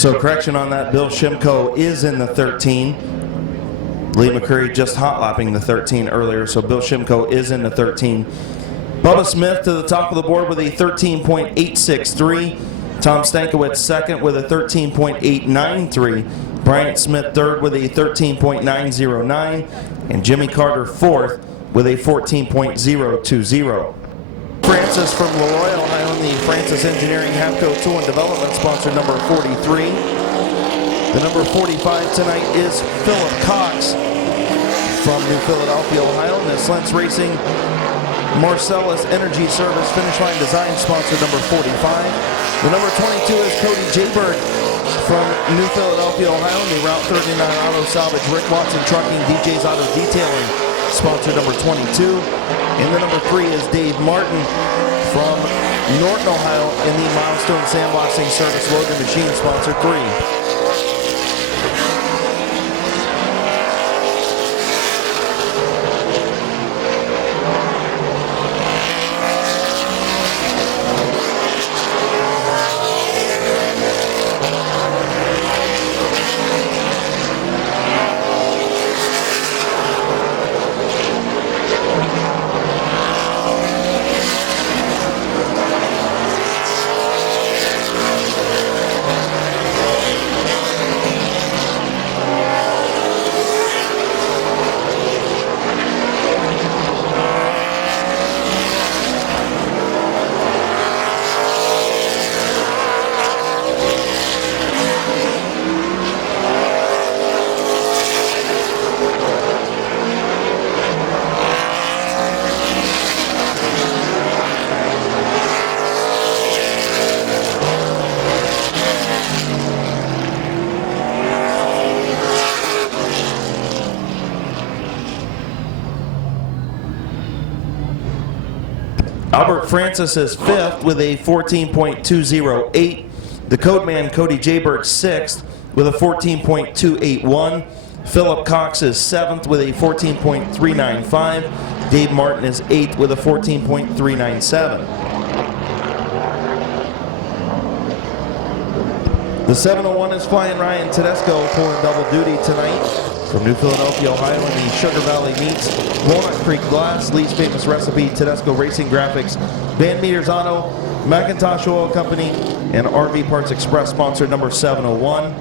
So correction on that, Bill Shimko is in the 13. Lee McCurry just hot lapping the 13 earlier, so Bill Shimko is in the 13. Bubba Smith to the top of the board with a 13.863. Tom Stankiewicz second with a 13.893. Bryant Smith third with a 13.909. And Jimmy Carter fourth with a 14.020. Francis from Leroy, Ohio, in the Francis Engineering Havco Tool and Development, sponsor number 43. The number 45 tonight is Philip Cox from New Philadelphia, Ohio, in the Slents Racing Marcellus Energy Service Finish Line Design, sponsor number 45. The number 22 is Cody Jayberg from New Philadelphia, Ohio, in the Route 39 Auto Salvage Rick Watson Trucking DJ's Auto Detailing, sponsor number 22. And the number 3 is Dave Martin from Norton, Ohio, in the Milestone Sandblasting Service Logan Machine, sponsor 3. Albert Francis is fifth with a 14.208. The Codeman Cody Jayberg sixth with a 14.281. Philip Cox is seventh with a 14.395. Dave Martin is eighth with a 14.397. The 701 is flying Ryan Tedesco, pulling double duty tonight from New Philadelphia, Ohio, in the Sugar Valley Meats, Walnut Creek Glass, Lee's Famous Recipe, Tedesco Racing Graphics, Van Meters Auto, McIntosh Oil Company, and RV Parts Express, sponsor number 701.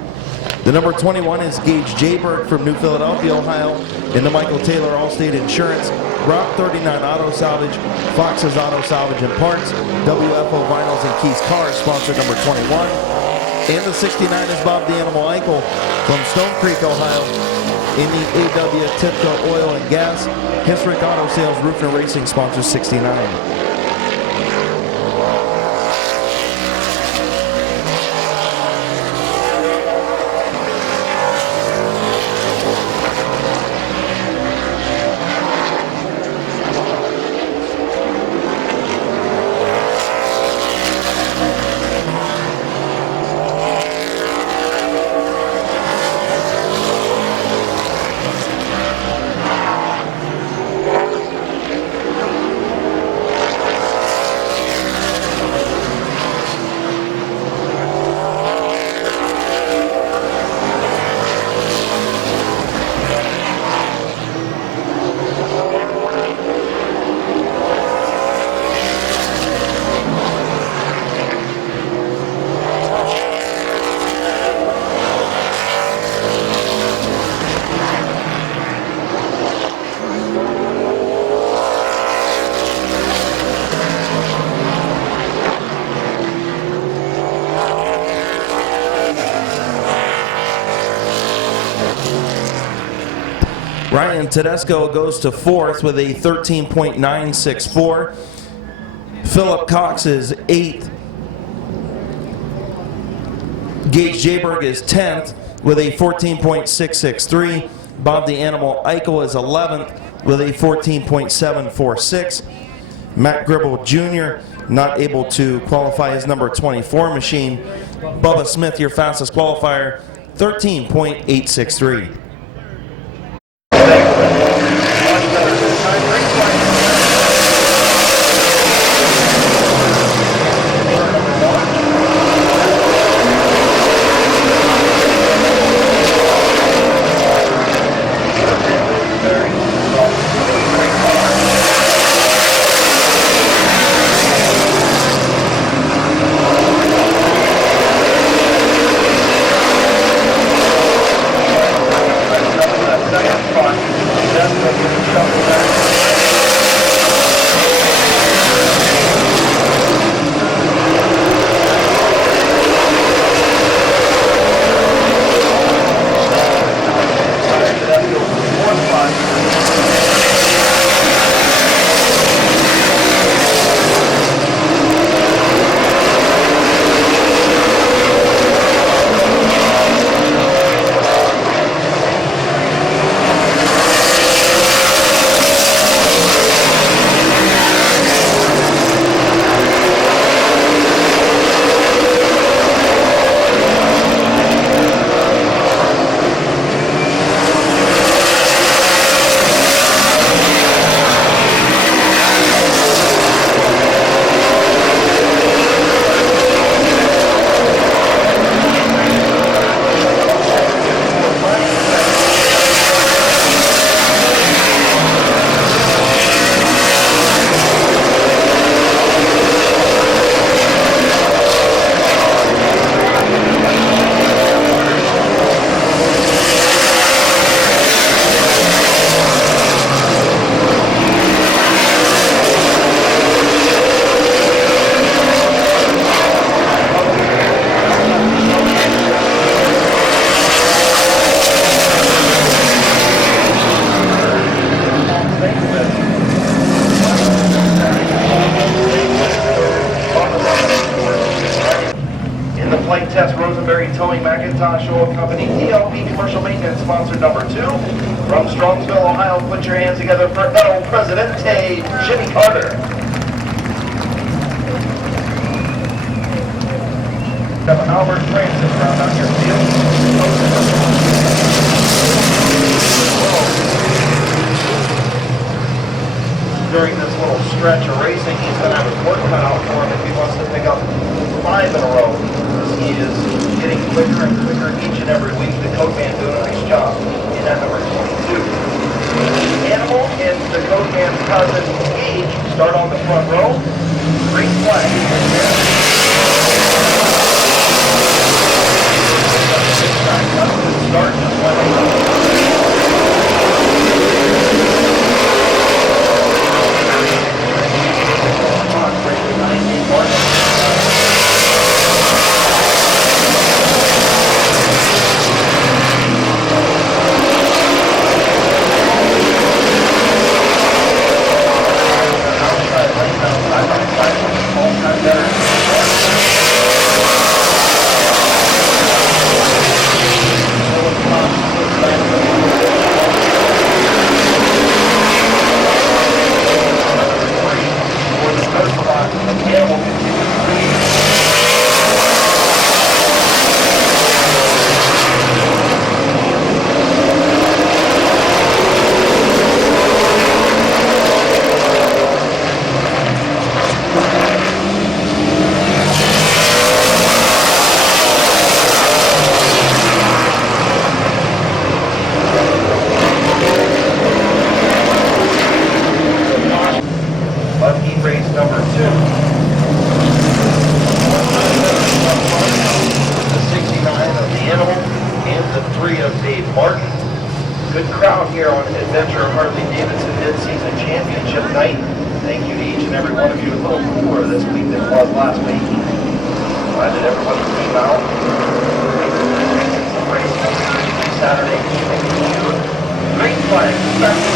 The number 21 is Gage Jayberg from New Philadelphia, Ohio, in the Michael Taylor Allstate Insurance, Route 39 Auto Salvage, Fox's Auto Salvage and Parts, WFO Vinyls and Keys Cars, sponsor number 21. And the 69 is Bob the Animal Eichel from Stone Creek, Ohio. In the AW Tipco Oil and Gas, Historic Auto Sales, Roof and Racing, sponsor 69. Ryan Tedesco goes to fourth with a 13.964. Philip Cox is 8th. Gage Jayberg is 10th with a 14.663. Bob the Animal Eichel is 11th with a 14.746. Matt Gribble Jr. not able to qualify his number 24 machine. Bubba Smith, your fastest qualifier, 13.863. Macintosh Oil Company, DLP Commercial Maintenance, sponsor number 2. From Strongsville, Ohio, put your hands together for El Presidente, Jimmy Carter. Got Albert Francis round out your field. During this little stretch of racing, he's going to have his work cut out for him if he wants to pick up 5 in a row. He is getting quicker and quicker each and every week. The code man doing a nice job in that number 22. Animal and the code man's cousin Gage start on the front row. Green flag. Start just like Glad that everybody came out. Saturday evening in June. Green flag, back to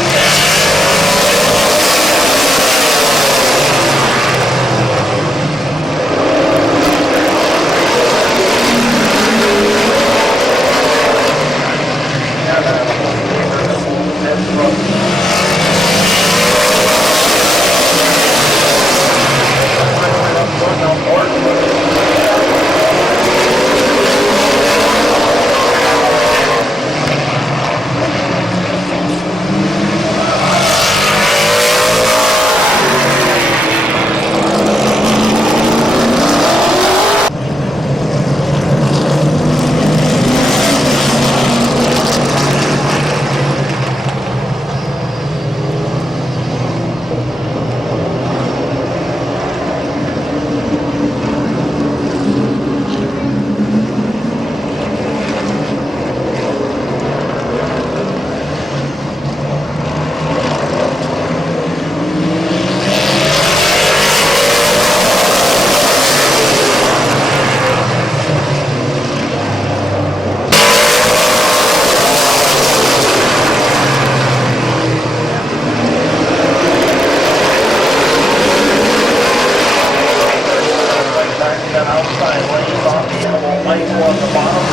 the outside lanes off the animal lights on the bottom.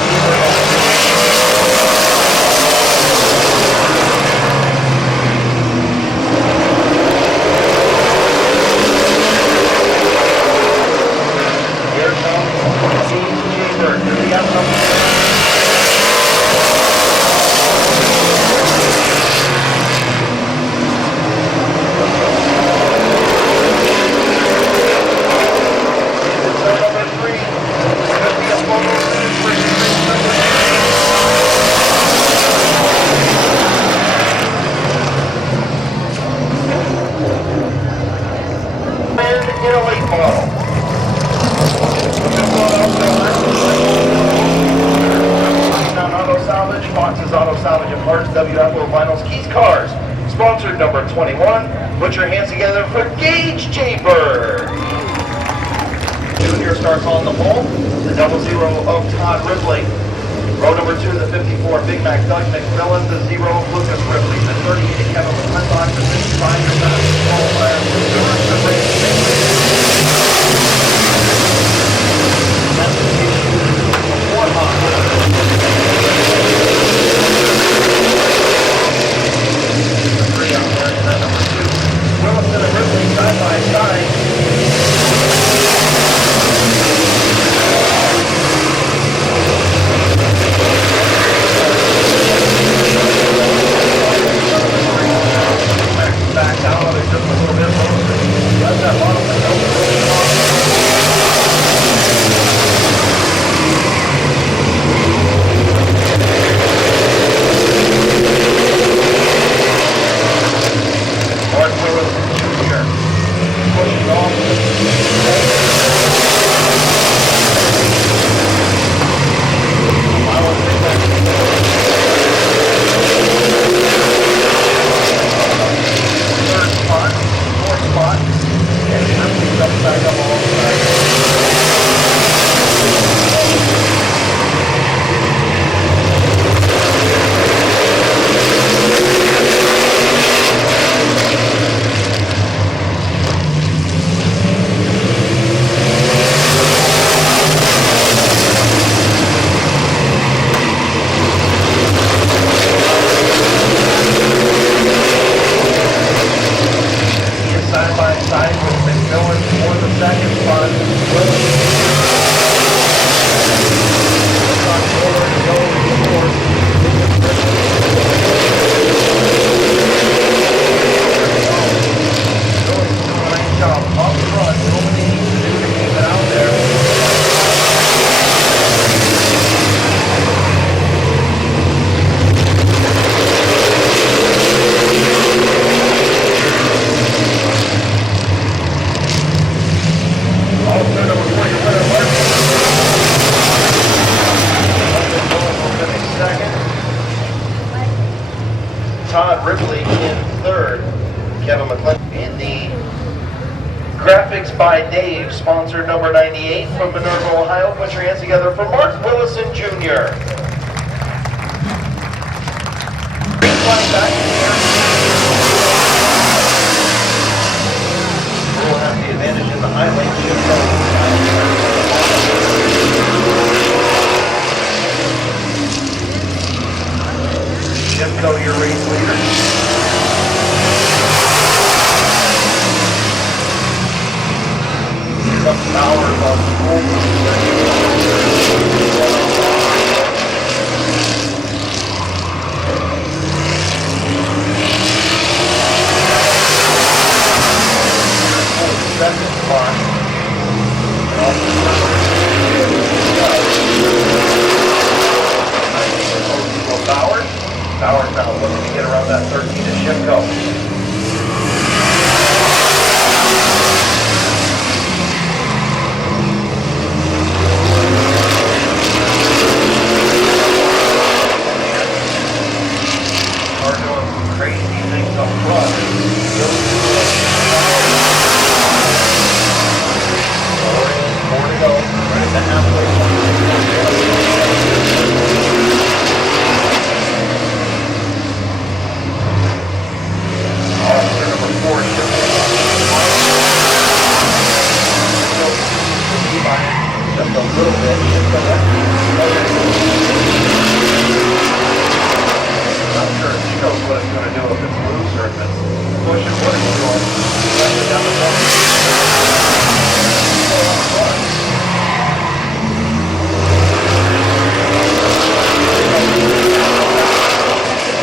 Here comes Steve Chamber. Here we have some. Auto Salvage and Parts, WFO Vinyls, Keys Cars. Sponsored number 21. Put your hands together for Gage Chamber. Junior starts on the pole. The 00 of Todd Ripley. Row number 2, the 54 Big Mac Doug McMillan. The 0 of Lucas Ripley. The 38 Kevin Lenbach. The 55 qualifier. The Wilson and Ripley side by side. Back down, just a little bit. Let that bottom by Dave, sponsor number 98 from Minerva, Ohio. Put your hands together for Mark Willison Jr. Green flag back in the air. We'll have the advantage in the high lane. Shipco, your race leader. Some powers on the second spot. Powers now looking to get around that 13 to Shipco. Are doing some crazy things up front. Four to go. Right at the halfway point. Officer number 4, just a little bit. Not sure if she knows what it's going to do, if it's loose or if it's pushing, what it's doing. Down the front.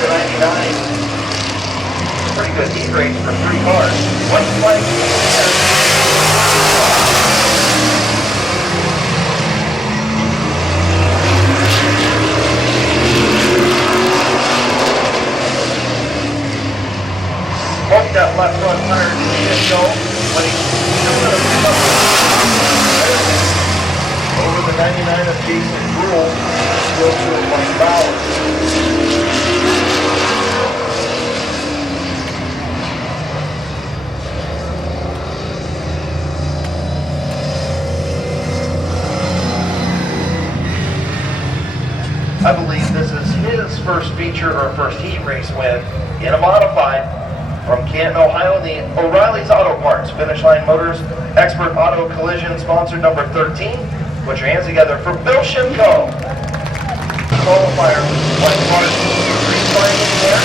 99. Pretty good heat race for 3 cars. One flag in the air. Smoked that left front tire to Shipco when he over the 99 of Jason Brule, still to Mike Bowers. I believe this is his first feature or first heat race win in a modified from Canton, Ohio, the O'Reilly's Auto Parts, Finish Line Motors, Expert Auto Collision, sponsor number 13. Put your hands together for Bill Shipco. Qualifier, white part, green flag in there.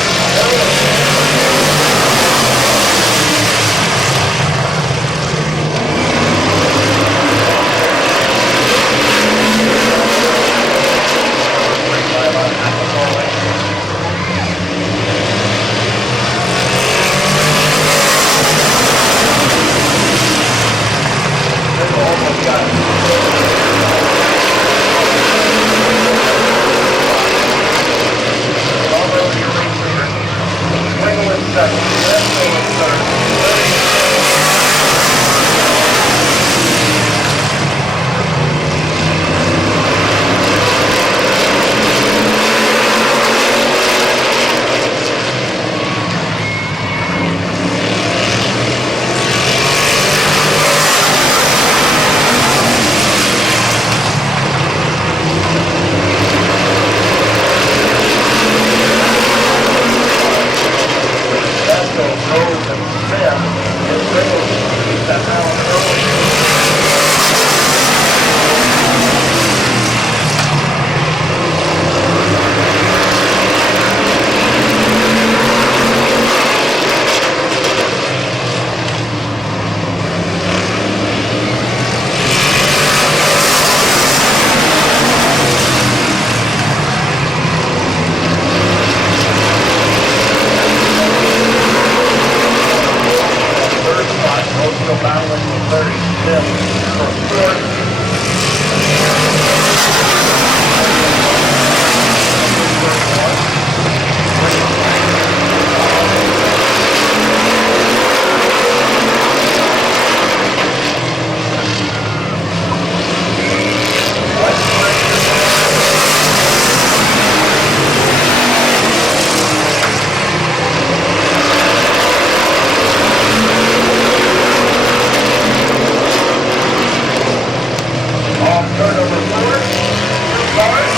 turn number 4. 2 cars.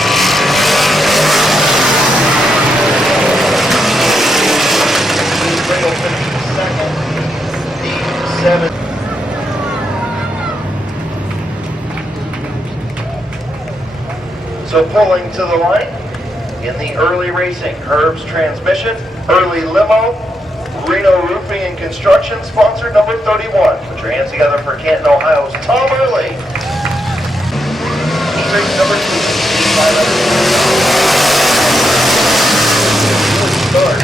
Single finished second. D7. So pulling to the line in the early racing, Herb's Transmission, Early Limo, Reno Roofing and Construction, sponsor number 31. Put your hands together for Canton, Ohio's Tom Early. Race number 2, 500. Start.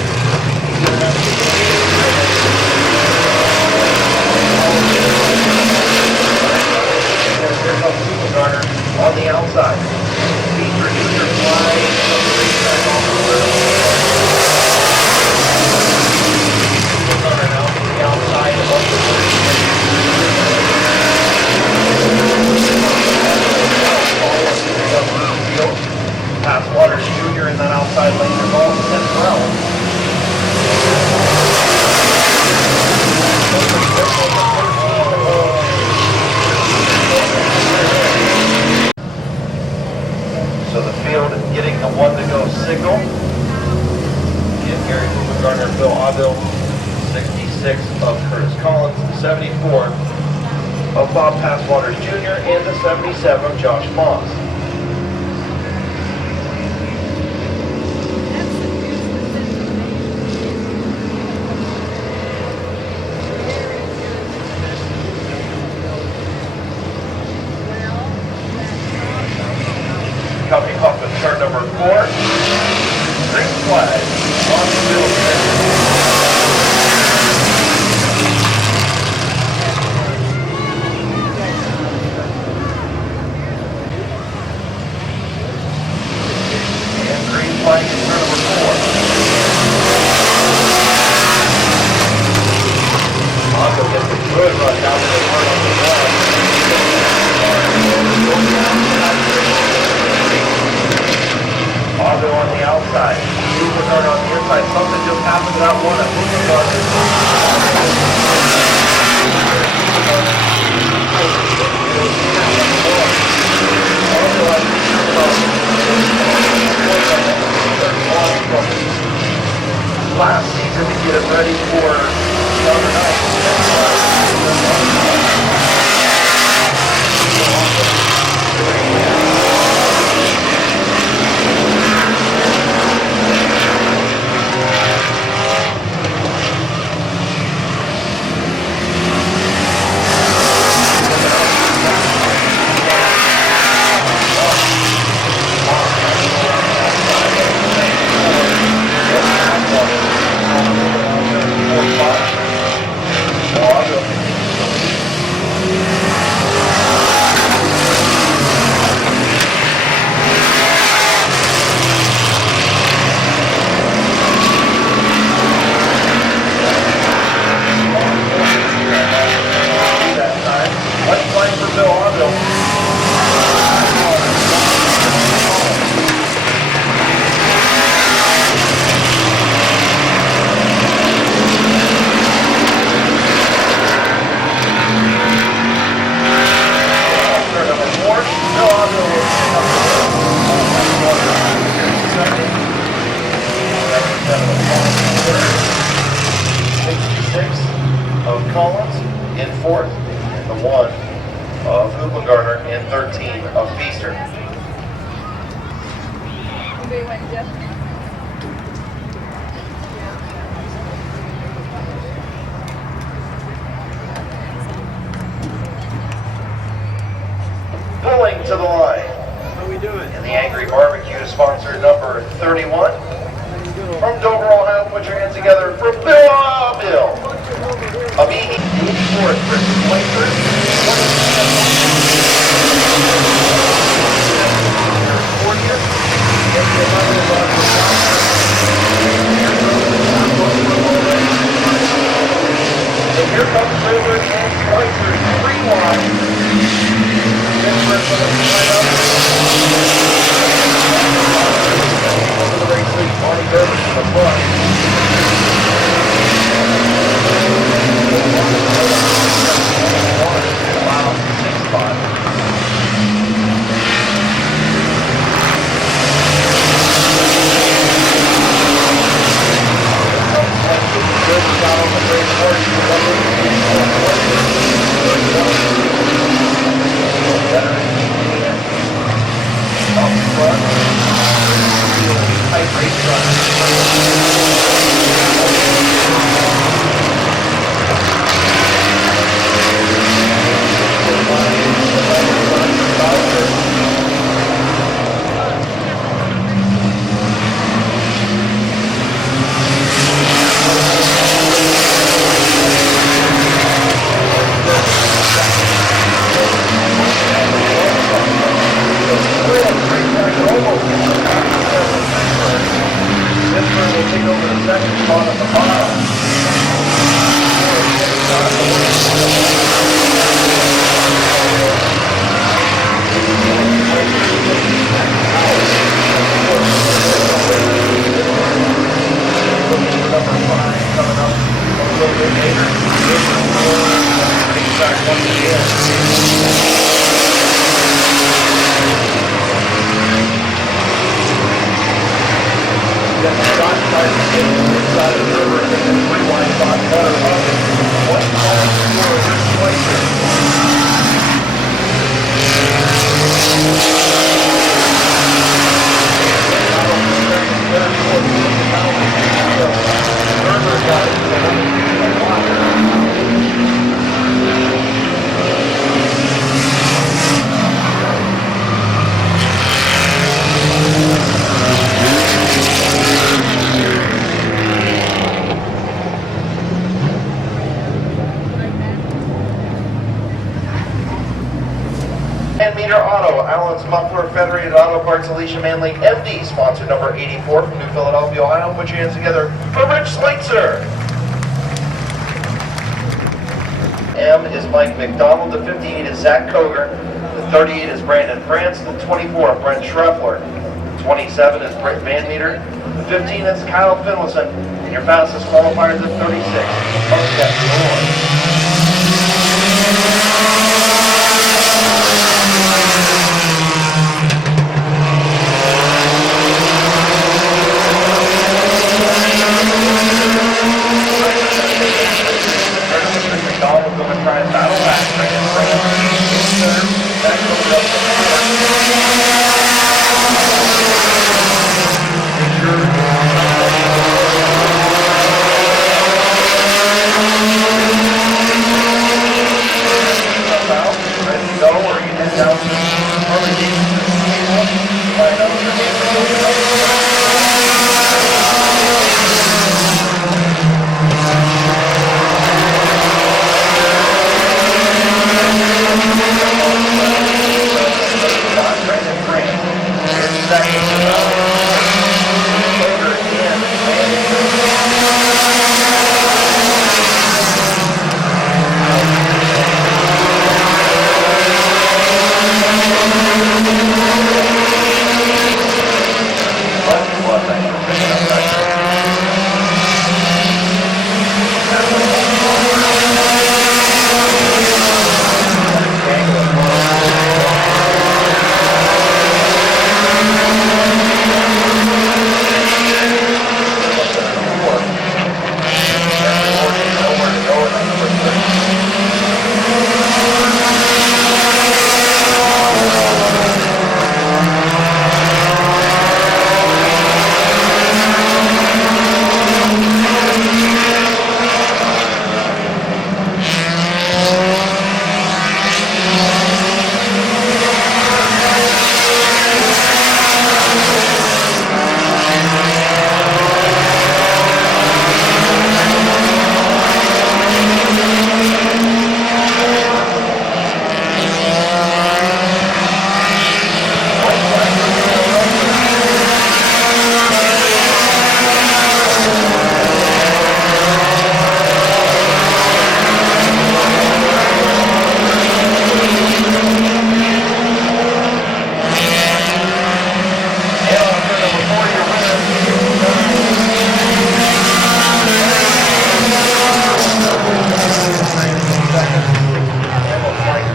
Here comes Supergarner on the outside. Feature junior flying from the racetrack off the middle. Supergarner now to the outside of the Pass Waters Jr. in that outside lane is all set well. So the field is getting the 1 to go signal. Again, Gary Garner, Bill Aville, 66 of Curtis Collins, 74 of Bob Passwaters Jr., and the 77 of Josh Moss. Coming off of turn number 4, green flag on the field. And green flag in turn number 4. Mongo gets a good run down to the turn on the wall. Auto on the outside, Superguard on the inside. Something just happened to that one at Superguard. Last season to get it ready for summer night. Of Collins in 4th, and the 1 of Hoopengarner in 13 of Feaster. Pulling to the line. How we doing? And the Angry Barbecue sponsor number 31. From Dover, Ohio, put your hands together for Bill. Abihi, 4th, Chris Blanford. Here comes River and Schweitzer, 3 wide. Over the race lead, Bonnie Gerber to the front. Wow, 6 spots. River in the 3 wide spot, better Logan. 1 car for Rich Schweitzer. And Meter Auto, Allen's Muffler, Federated Auto Parts, Alicia Manley, MD, sponsor number 84 from New Philadelphia, Ohio. Put your hands together for Rich Schweitzer. M is Mike McDonald, the 58 is Zach Koger, the 38 is Brandon France, the 24 Brent Schreffler, the 27 is Britt Van Meter, the 15 is Kyle Finlayson, and your fastest qualifier is the 36, McDonald going to try to battle back. That goes up to 4. Ready to go, or you head down to early games to find out your games are going up.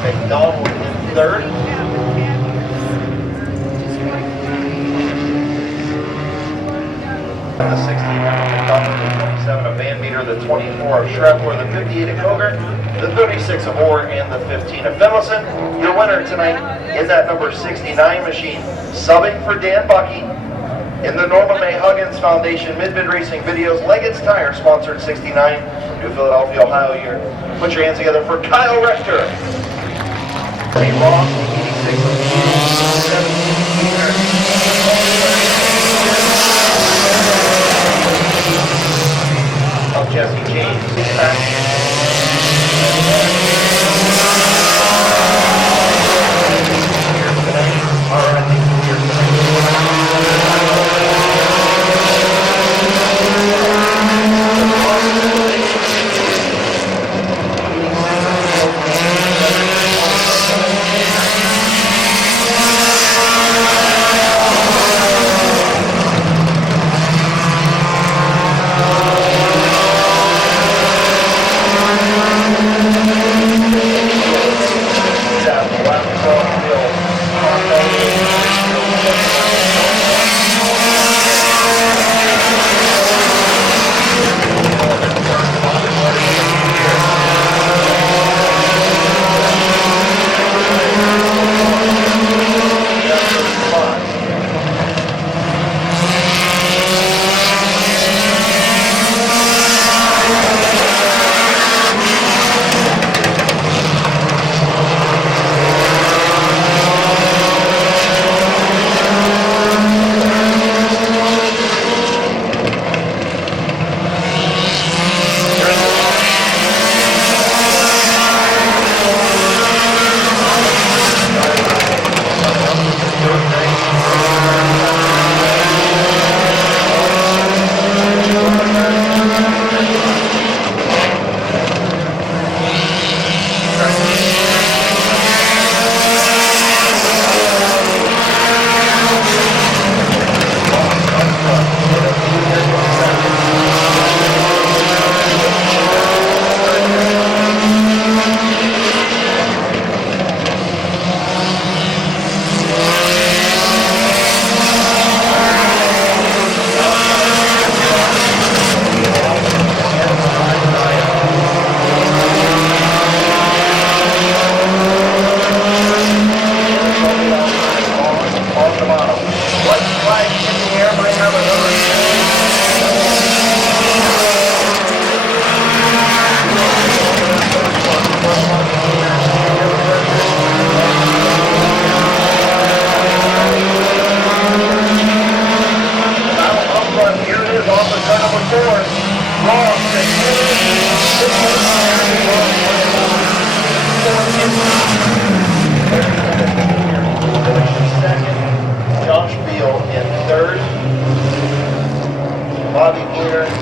McDonald in third. The 16 McDonald, the 27 of Van Meter, the 24 of Schreffler, the 58 of Koger, the 36 of Orr, and the 15 of Finlayson. Your winner tonight in that number 69 machine, subbing for Dan Bucky in the Norma May Huggins Foundation Mid-Vid Racing Videos Leggett's Tire, sponsored 69, New Philadelphia, Ohio. Put your hands together for Kyle Rechter. Ray Ross, 86 of 17 of Jesse James.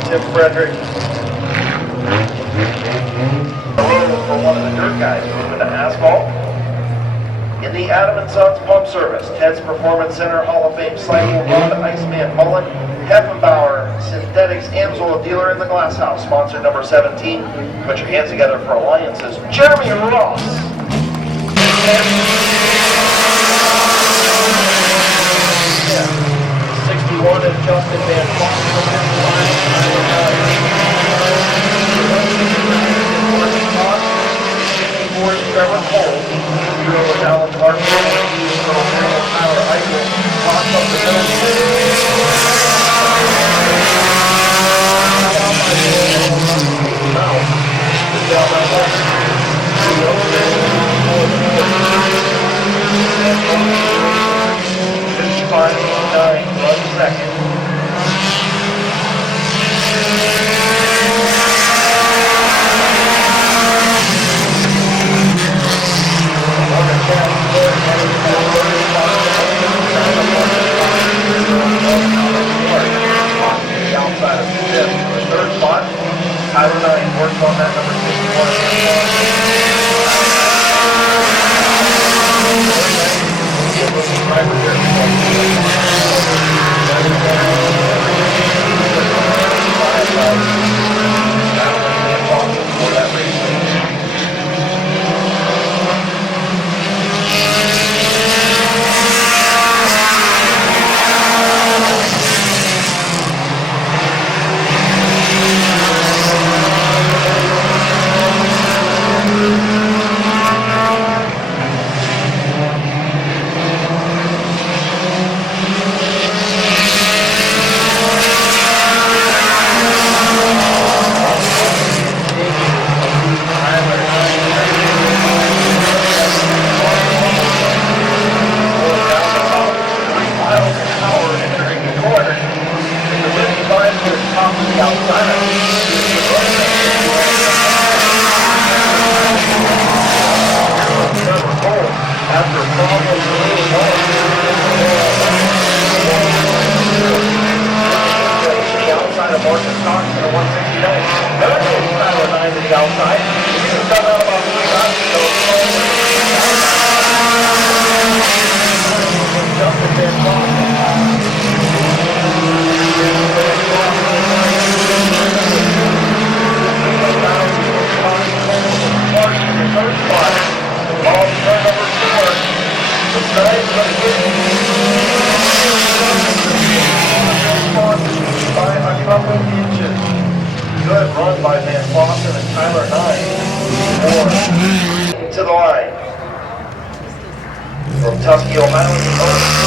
Tim Frederick. For one of the dirt guys moving to asphalt. In the Adam & Sons Pump Service, Ted's Performance Center Hall of Fame cycle run Iceman Mullen, Heffenbauer Synthetics Amsoil dealer in the Glass House, sponsor number 17. Put your hands together for alliances. Jeremy Ross. 61 is Justin Van Foster. 54 is Trevor Cole. 0 is Alan Clark. Tyler Eichel. Toss up the middle. Tyler 9 works on that number 9 to the line. From Tuskegee, Ohio.